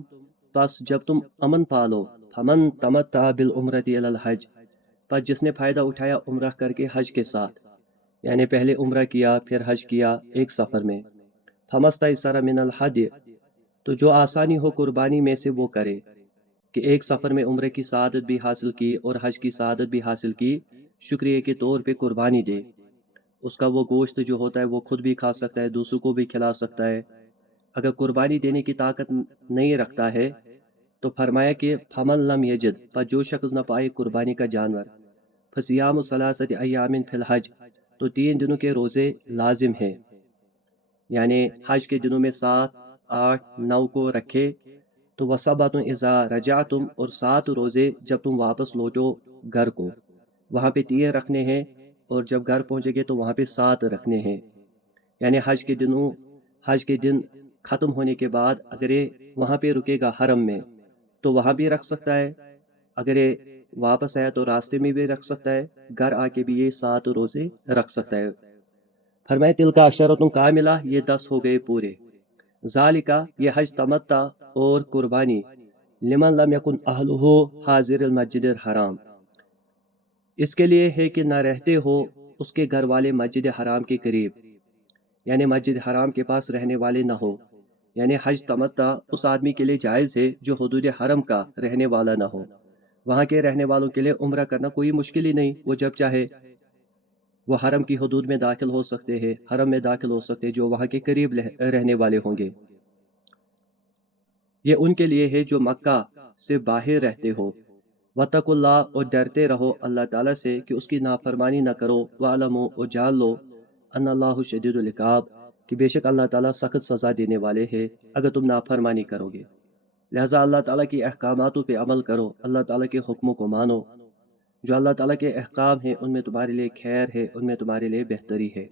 پس جب تم امن پالو، فمن تمتع بالعمرۃ الی الحج، پس جس نے فائدہ اٹھایا عمرہ کر کے حج کے ساتھ، یعنی پہلے عمرہ کیا پھر حج کیا ایک سفر میں، فمستیسر من الحدی، تو جو آسانی ہو قربانی میں سے وہ کرے، کہ ایک سفر میں عمرے کی سعادت بھی حاصل کی اور حج کی سعادت بھی حاصل کی، شکریہ کے طور پہ قربانی دے۔ اس کا وہ گوشت جو ہوتا ہے وہ خود بھی کھا سکتا ہے، دوسروں کو بھی کھلا سکتا ہے۔ اگر قربانی دینے کی طاقت نہیں رکھتا ہے تو فرمایا کہ فمن لم یجد، پر جو شخص نہ پائے قربانی کا جانور، فصیام ثلاثۃ ایام فی الحج، تو 3 دنوں کے روزے لازم ہیں، یعنی حج کے دنوں میں 7، 8، 9 کو رکھے، تو وصبۃ اذا رجعتم، اور 7 روزے جب تم واپس لوٹو گھر کو، وہاں پہ 3 رکھنے ہیں، اور جب گھر پہنچے گے تو وہاں پہ 7 رکھنے ہیں، یعنی حج کے دن ختم ہونے کے بعد اگر یہ وہاں پہ رکے گا حرم میں تو وہاں بھی رکھ سکتا ہے، اگر یہ واپس آیا تو راستے میں بھی رکھ سکتا ہے، گھر آ کے بھی یہ 7 روزے رکھ سکتا ہے۔ فرمائے تلک عشرۃ کاملہ، یہ 10 ہو گئے پورے۔ ذالکہ، یہ حج تمتع اور قربانی، لمن لم یکن اہلہ حاضر المسجد الحرام، اس کے لیے ہے کہ نہ رہتے ہو اس کے گھر والے مسجد حرام کے قریب، یعنی مسجد حرام کے پاس رہنے والے نہ ہو، یعنی حج تمتع اس آدمی کے لیے جائز ہے جو حدود حرم کا رہنے والا نہ ہو۔ وہاں کے رہنے والوں کے لیے عمرہ کرنا کوئی مشکل ہی نہیں، وہ جب چاہے وہ حرم کی حدود میں داخل ہو سکتے ہیں، حرم میں داخل ہو سکتے ہیں، جو وہاں کے قریب رہنے والے ہوں گے۔ یہ ان کے لیے ہے جو مکہ سے باہر رہتے ہو۔ وَاتَّقُوا اللَّهَ، اور ڈرتے رہو اللہ تعالیٰ سے کہ اس کی نافرمانی نہ کرو، وَاعْلَمُوا، اور جان لو، ان اللہ شدید العقاب، کہ بے شک اللہ تعالیٰ سخت سزا دینے والے ہیں اگر تم نافرمانی کرو گے۔ لہٰذا اللہ تعالیٰ کی احکاماتوں پہ عمل کرو، اللہ تعالیٰ کے حکموں کو مانو۔ جو اللہ تعالیٰ کے احکام ہیں ان میں تمہارے لیے خیر ہے، ان میں تمہارے لیے بہتری ہے۔